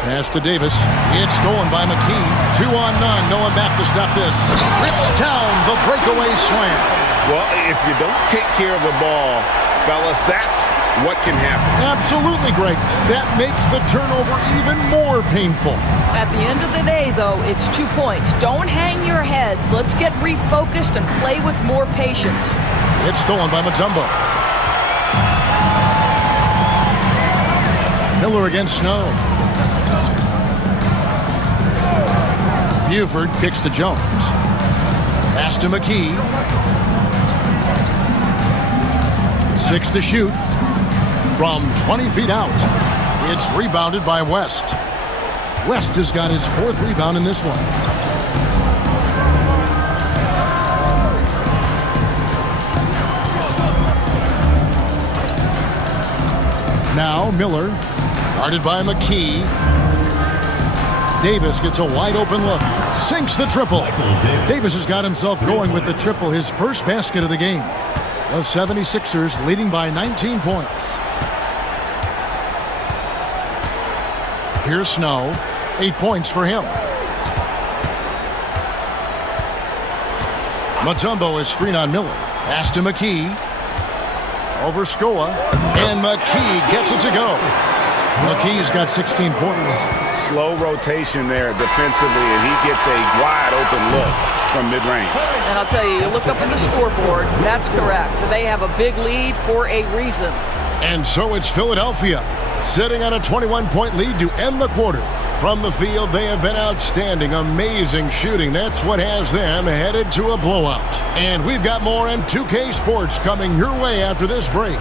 Pass to Davis. It's stolen by McKee. 2 on none. No one back to stop this. Rips down the breakaway slam. Well, if you don't take care of the ball, fellas, that's what can happen. Absolutely, Greg. That makes the turnover even more painful. At the end of the day, though, it's 2 points. Don't hang your heads. Let's get refocused and play with more patience. It's stolen by Mutombo. Miller against Snow. Buford kicks to Jones. Pass to McKee. 6 to shoot. From 20 feet out. It's rebounded by West. West has got his 4th rebound in this one. Now Miller, guarded by McKee. Davis gets a wide open look. Sinks the triple. Davis has got himself going with the triple, his first basket of the game. The 76ers leading by 19 points. Here's Snow. 8 points for him. Mutombo is screen on Miller. Pass to McKee. Over Scola. And McKee gets it to go. McKee's got 16 points. Slow rotation there defensively, and he gets a wide open look from mid-range. And I'll tell you, you look up at the scoreboard, that's correct. They have a big lead for a reason. And so it's Philadelphia, sitting on a 21-point lead to end the quarter. From the field, they have been outstanding, amazing shooting. That's what has them headed to a blowout. And we've got more on 2K Sports coming your way after this break.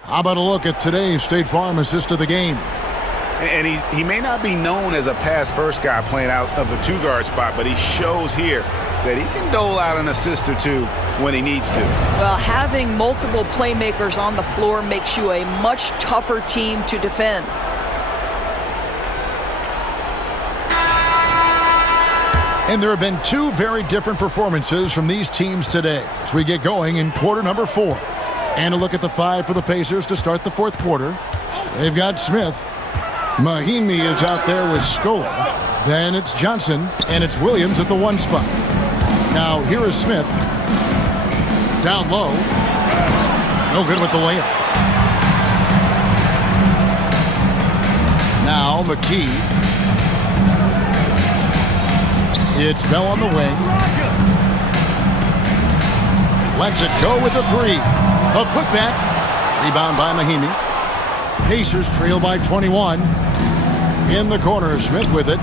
How about a look at today's State Farm assist of the game? And he may not be known as a pass-first guy playing out of the 2-guard spot, but he shows here that he can dole out an assist or 2 when he needs to. Well, having multiple playmakers on the floor makes you a much tougher team to defend. And there have been 2 very different performances from these teams today as we get going in quarter number 4. And a look at the 5 for the Pacers to start the 4th quarter. They've got Smith. Mahinmi is out there with Scola. Then it's Johnson, and it's Williams at the 1 spot. Now here is Smith. Down low. No good with the layup. Now McKee. It's Bell on the wing. Lets it go with the 3. A putback. Rebound by Mahimi. Pacers trail by 21. In the corner, Smith with it.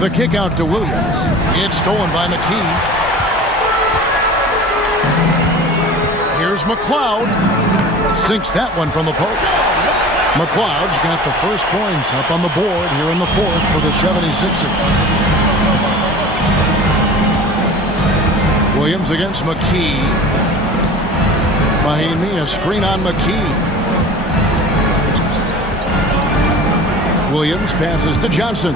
The kick out to Williams. It's stolen by McKee. Here's McLeod. Sinks that one from the post. McLeod's got the first points up on the board here in the fourth for the 76ers. Williams against McKee. Mahimi, a screen on McKee. Williams passes to Johnson.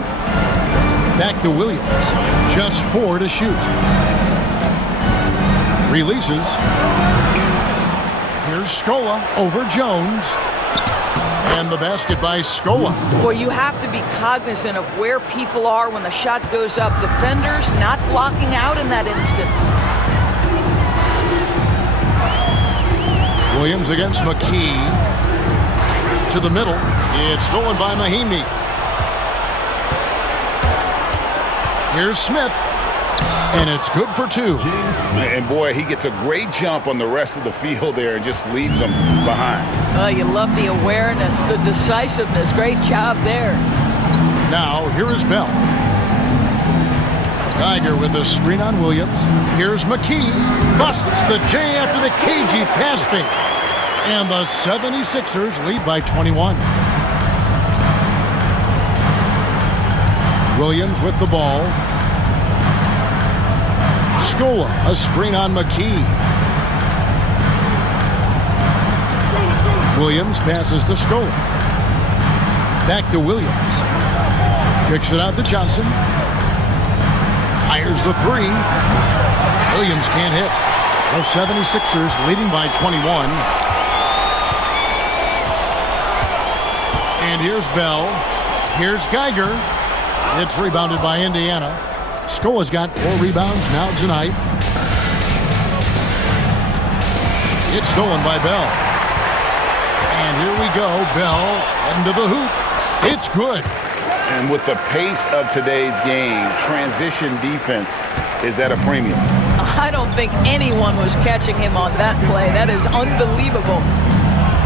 Back to Williams. Just 4 to shoot. Releases. Here's Scola over Jones. And the basket by Scola. Well, you have to be cognizant of where people are when the shot goes up. Defenders not blocking out in that instance. Williams against McKee. To the middle. It's stolen by Mahimi. Here's Smith. And it's good for 2. And boy, he gets a great jump on the rest of the field there and just leaves them behind. You love the awareness, the decisiveness. Great job there. Now, here is Bell. Geiger with a screen on Williams. Here's McKee. Busts the J after the cagey pass fake. And the 76ers lead by 21. Williams with the ball. Scola, a screen on McKee. Williams passes to Scola. Back to Williams. Kicks it out to Johnson. Fires the 3. Williams can't hit. The 76ers leading by 21. And here's Bell. Here's Geiger. It's rebounded by Indiana. Scola's got 4 rebounds now tonight. It's stolen by Bell. And here we go. Bell heading to the hoop. It's good. And with the pace of today's game, transition defense is at a premium. I don't think anyone was catching him on that play. That is unbelievable.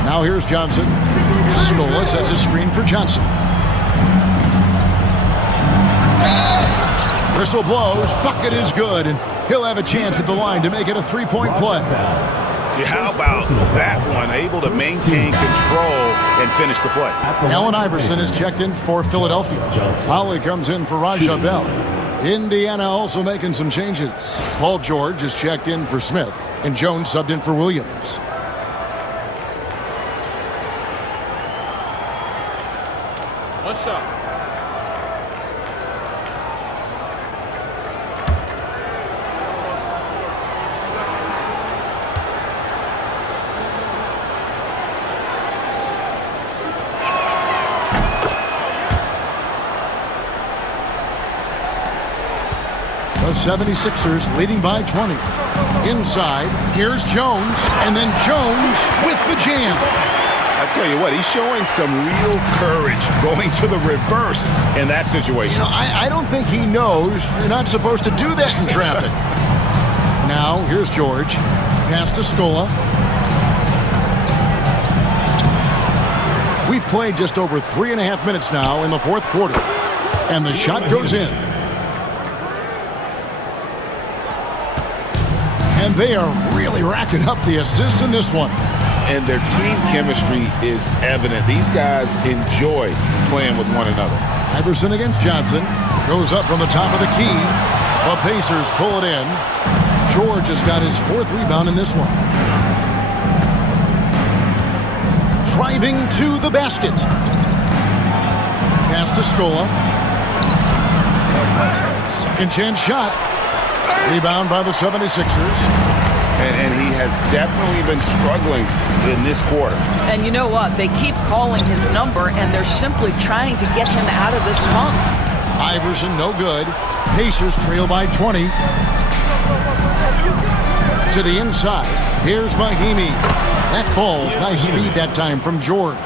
Now here's Johnson. Scola sets a screen for Johnson. Whistle blows. Bucket is good. And he'll have a chance at the line to make it a 3-point play. Yeah, how about that one? Able to maintain control and finish the play. Allen Iverson is checked in for Philadelphia. Holly comes in for Raja Bell. Indiana also making some changes. Paul George is checked in for Smith. And Jones subbed in for Williams. One shot. The 76ers leading by 20. Inside, here's Jones, and then Jones with the jam. I tell you what, he's showing some real courage going to the reverse in that situation. You know, I don't think he knows you're not supposed to do that in traffic. Now, here's George. Pass to Scola. We've played just over 3.5 minutes now in the fourth quarter. And the shot goes in. And they are really racking up the assists in this one. And their team chemistry is evident. These guys enjoy playing with one another. Iverson against Johnson. Goes up from the top of the key. The Pacers pull it in. George has got his 4th rebound in this one. Driving to the basket. Pass to Scola. Second chance shot. Rebound by the 76ers. And he has definitely been struggling in this quarter. And you know what? They keep calling his number, and they're simply trying to get him out of this funk. Iverson, no good. Pacers trail by 20. To the inside. Here's Mahimi. That falls. Nice speed that time from George.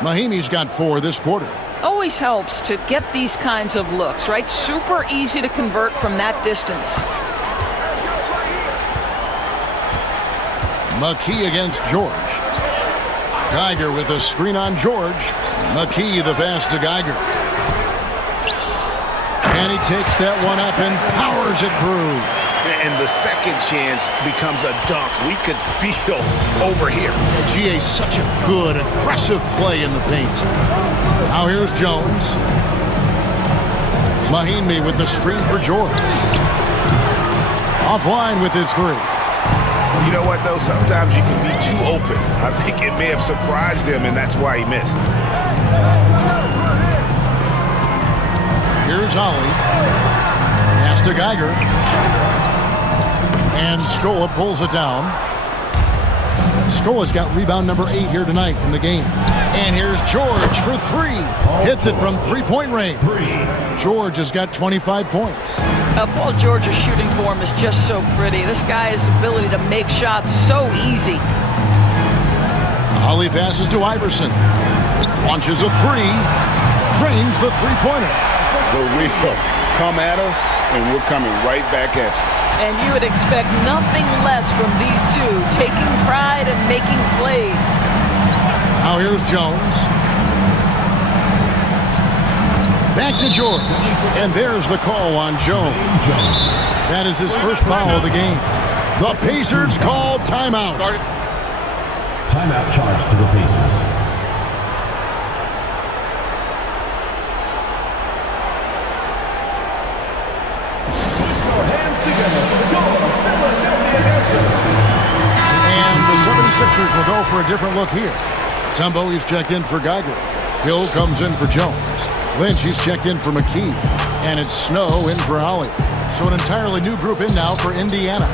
Mahimi's got 4 this quarter. Always helps to get these kinds of looks, right? Super easy to convert from that distance. McKee against George. Geiger with a screen on George. McKee the pass to Geiger. And he takes that one up and powers it through. And the second chance becomes a dunk. We could feel over here. GA, such a good, aggressive play in the paint. Now here's Jones. Mahinmi with the screen for George. Offline with his three. You know what, though? Sometimes you can be too open. I think it may have surprised him, and that's why he missed. Here's Ollie. Pass to Geiger. And Scola pulls it down. Scola's got rebound number 8 here tonight in the game. And here's George for 3. Hits it from three-point range. George has got 25 points. Paul George's shooting form is just so pretty. This guy's ability to make shots so easy. Ollie passes to Iverson. Launches a 3. Drains the three-pointer. The real. Come at us, and we're coming right back at you. And you would expect nothing less from these two, taking pride and making plays. Now here's Jones. Back to George. And there's the call on Jones. That is his first foul of the game. The Pacers call timeout. Timeout charge to the Pacers. And the 76ers will go for a different look here. Tumbo, he's checked in for Geiger. Hill comes in for Jones. Lynch, he's checked in for McKee. And it's Snow in for Holly. So an entirely new group in now for Indiana.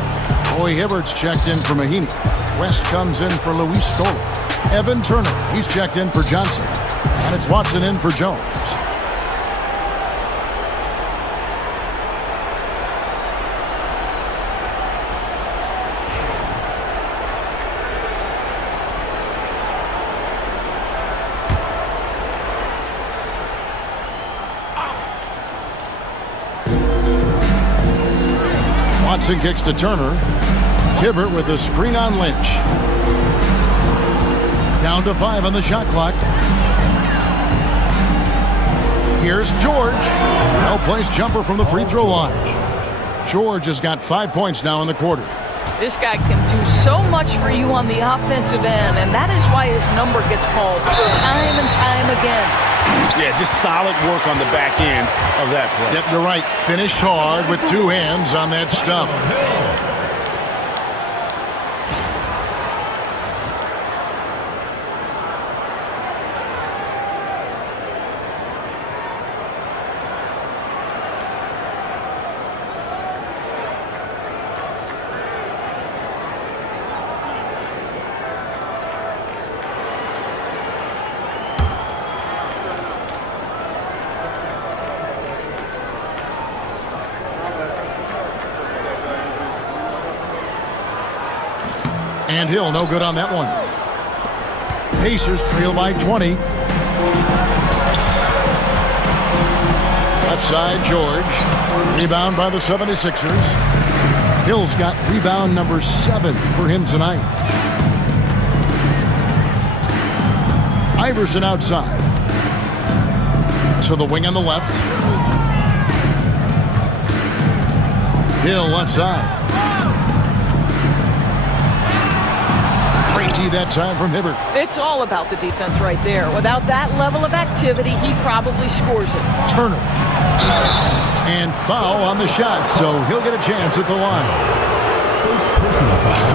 Roy Hibbert's checked in for Mahinmi. West comes in for Luis Scola. Evan Turner, he's checked in for Johnson. And it's Watson in for Jones. Watson kicks to Turner. Hibbert with a screen on Lynch. Down to 5 on the shot clock. Here's George. No-place jumper from the free throw line. George has got 5 points now in the quarter. This guy can do so much for you on the offensive end, and that is why his number gets called time and time again. Yeah, just solid work on the back end of that play. Yep, you're right. Finished hard with 2 hands on that stuff. And Hill, no good on that one. Pacers trail by 20. Left side, George. Rebound by the 76ers. Hill's got rebound number 7 for him tonight. Iverson outside. To the wing on the left. Hill left side. That time from Hibbert. It's all about the defense right there. Without that level of activity, he probably scores it. Turner. And foul on the shot, so he'll get a chance at the line.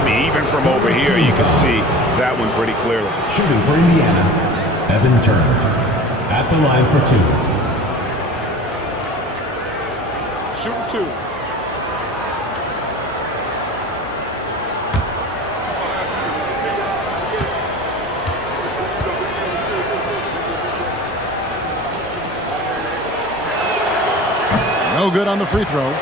I mean, even from over here, you can see that one pretty clearly. Shooting for Indiana, Evan Turner. At the line for 2. Shooting 2. No good on the free throw.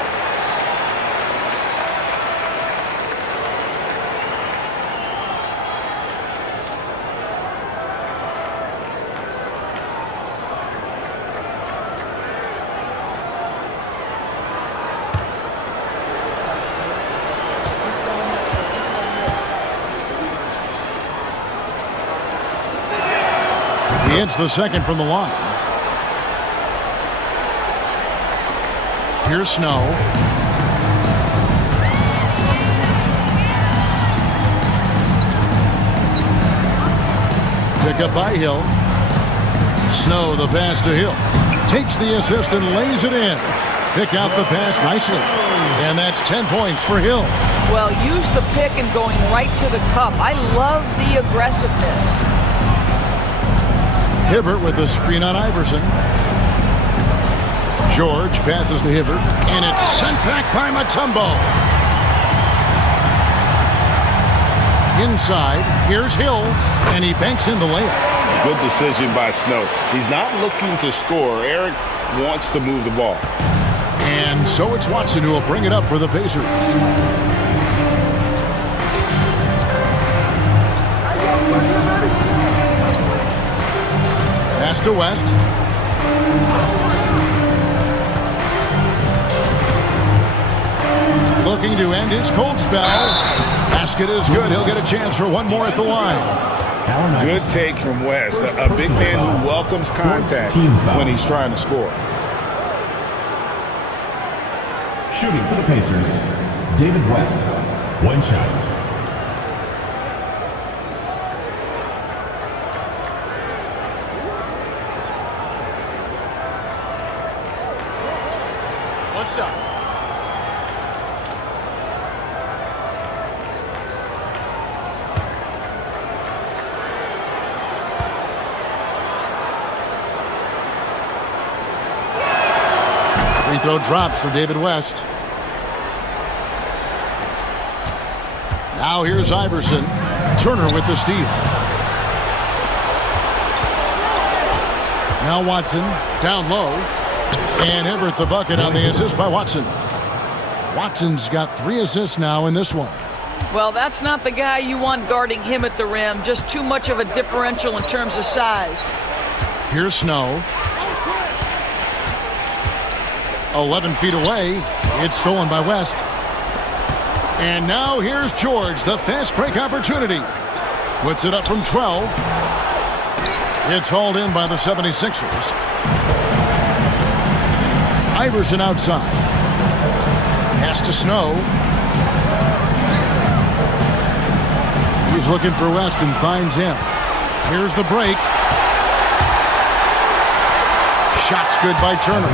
He hits the second from the line. Here's Snow. Pick up by Hill. Snow, the pass to Hill. Takes the assist and lays it in. Pick out the pass nicely. And that's 10 points for Hill. Well, use the pick and going right to the cup. I love the aggressiveness. Hibbert with a screen on Iverson. George passes to Hibbert, and it's sent back by Mutombo. Inside, here's Hill, and he banks in the layup. Good decision by Snow. He's not looking to score. Eric wants to move the ball. And so it's Watson who will bring it up for the Pacers. Pass to West. Looking to end his cold spell. Basket is good. He'll get a chance for one more at the line. Good take from West. A big man who welcomes contact when he's trying to score. Shooting for the Pacers, David West. One shot. One shot. Free throw drops for David West. Now here's Iverson. Turner with the steal. Now Watson down low. And Hibbert the bucket on the assist by Watson. Watson's got 3 assists now in this one. Well, that's not the guy you want guarding him at the rim. Just too much of a differential in terms of size. Here's Snow. 11 feet away. It's stolen by West. And now here's George, the fast break opportunity. Puts it up from 12. It's hauled in by the 76ers. Iverson outside. Pass to Snow. He's looking for West and finds him. Here's the break. Shot's good by Turner.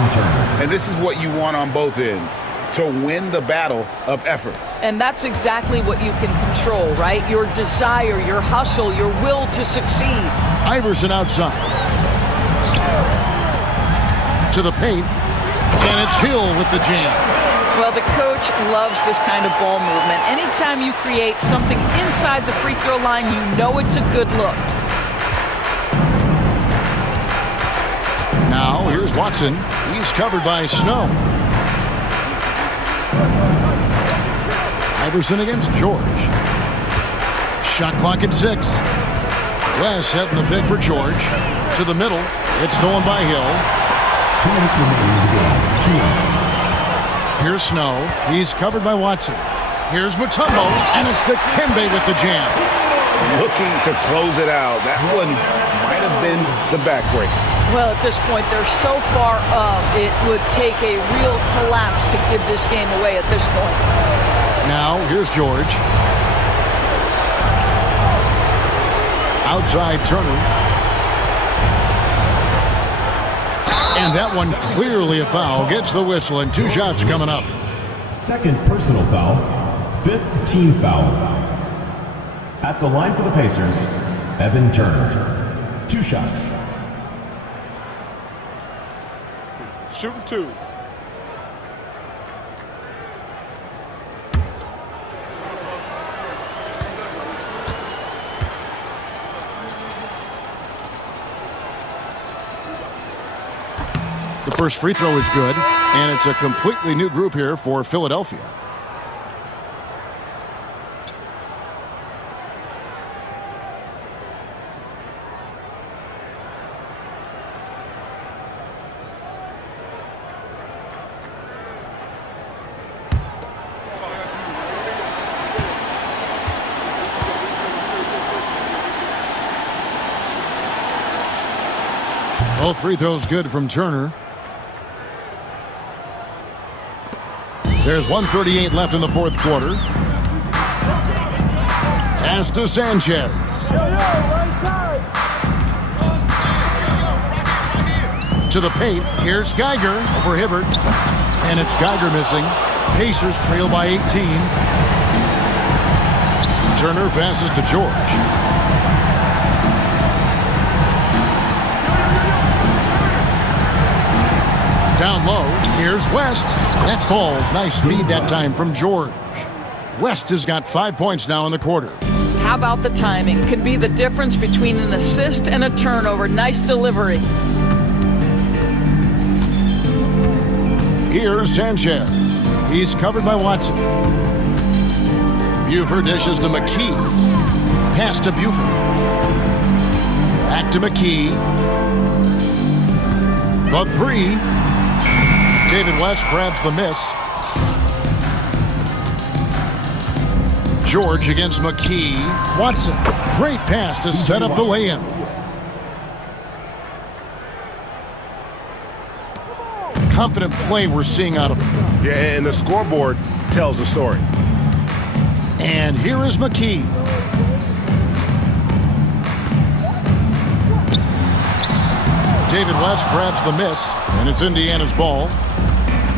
And this is what you want on both ends, to win the battle of effort. And that's exactly what you can control, right? Your desire, your hustle, your will to succeed. Iverson outside. To the paint. And it's Hill with the jam. Well, the coach loves this kind of ball movement. Anytime you create something inside the free throw line, you know it's a good look. Now, here's Watson. He's covered by Snow. Iverson against George. Shot clock at 6. West setting the pick for George. To the middle. It's stolen by Hill. 2 minutes remaining in the game. 2 minutes. Here's Snow. He's covered by Watson. Here's Mutombo, and it's Dikembe with the jam. Looking to close it out. That one might have been the backbreaker. Well, at this point, they're so far up, it would take a real collapse to give this game away at this point. Now, here's George. Outside Turner. And that one clearly a foul. Gets the whistle, and 2 shots coming up. Second personal foul. 5th team foul. At the line for the Pacers, Evan Turner. 2 shots. Shooting 2. The first free throw is good, and it's a completely new group here for Philadelphia. Both free throws good from Turner. There's 1:38 left in the fourth quarter. Pass to Sanchez. Right side. To the paint. Here's Geiger over Hibbert. And it's Geiger missing. Pacers trail by 18. Turner passes to George. Down low, here's West. That falls. Nice feed that time from George. West has got 5 points now in the quarter. How about the timing? Could be the difference between an assist and a turnover. Nice delivery. Here's Sanchez. He's covered by Watson. Buford dishes to McKee. Pass to Buford. Back to McKee. The three. David West grabs the miss. George against McKee. Watson. Great pass to set up the lay-in. Confident play we're seeing out of him. Yeah, and the scoreboard tells the story. And here is McKee. David West grabs the miss, and it's Indiana's ball.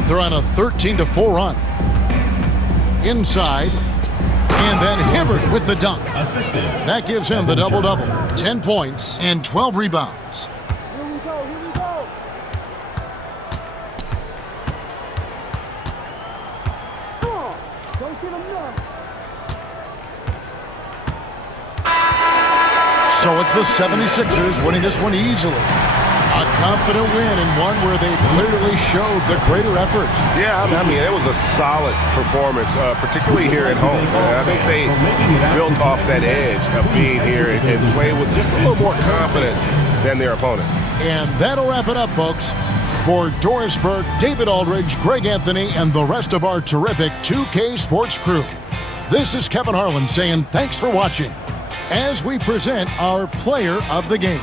They're on a 13-4 run. Inside, and then Hibbert with the dunk. Assisted. That gives him the double-double. 10 points and 12 rebounds. So it's the 76ers winning this one easily. A confident win and one where they clearly showed the greater effort. Yeah, I mean, it was a solid performance, particularly here at home. I think they built off that edge of being here and played with just a little more confidence than their opponent. And that'll wrap it up, folks. For Doris Burke, David Aldridge, Greg Anthony, and the rest of our terrific 2K Sports crew, this is Kevin Harlan saying thanks for watching as we present our player of the game.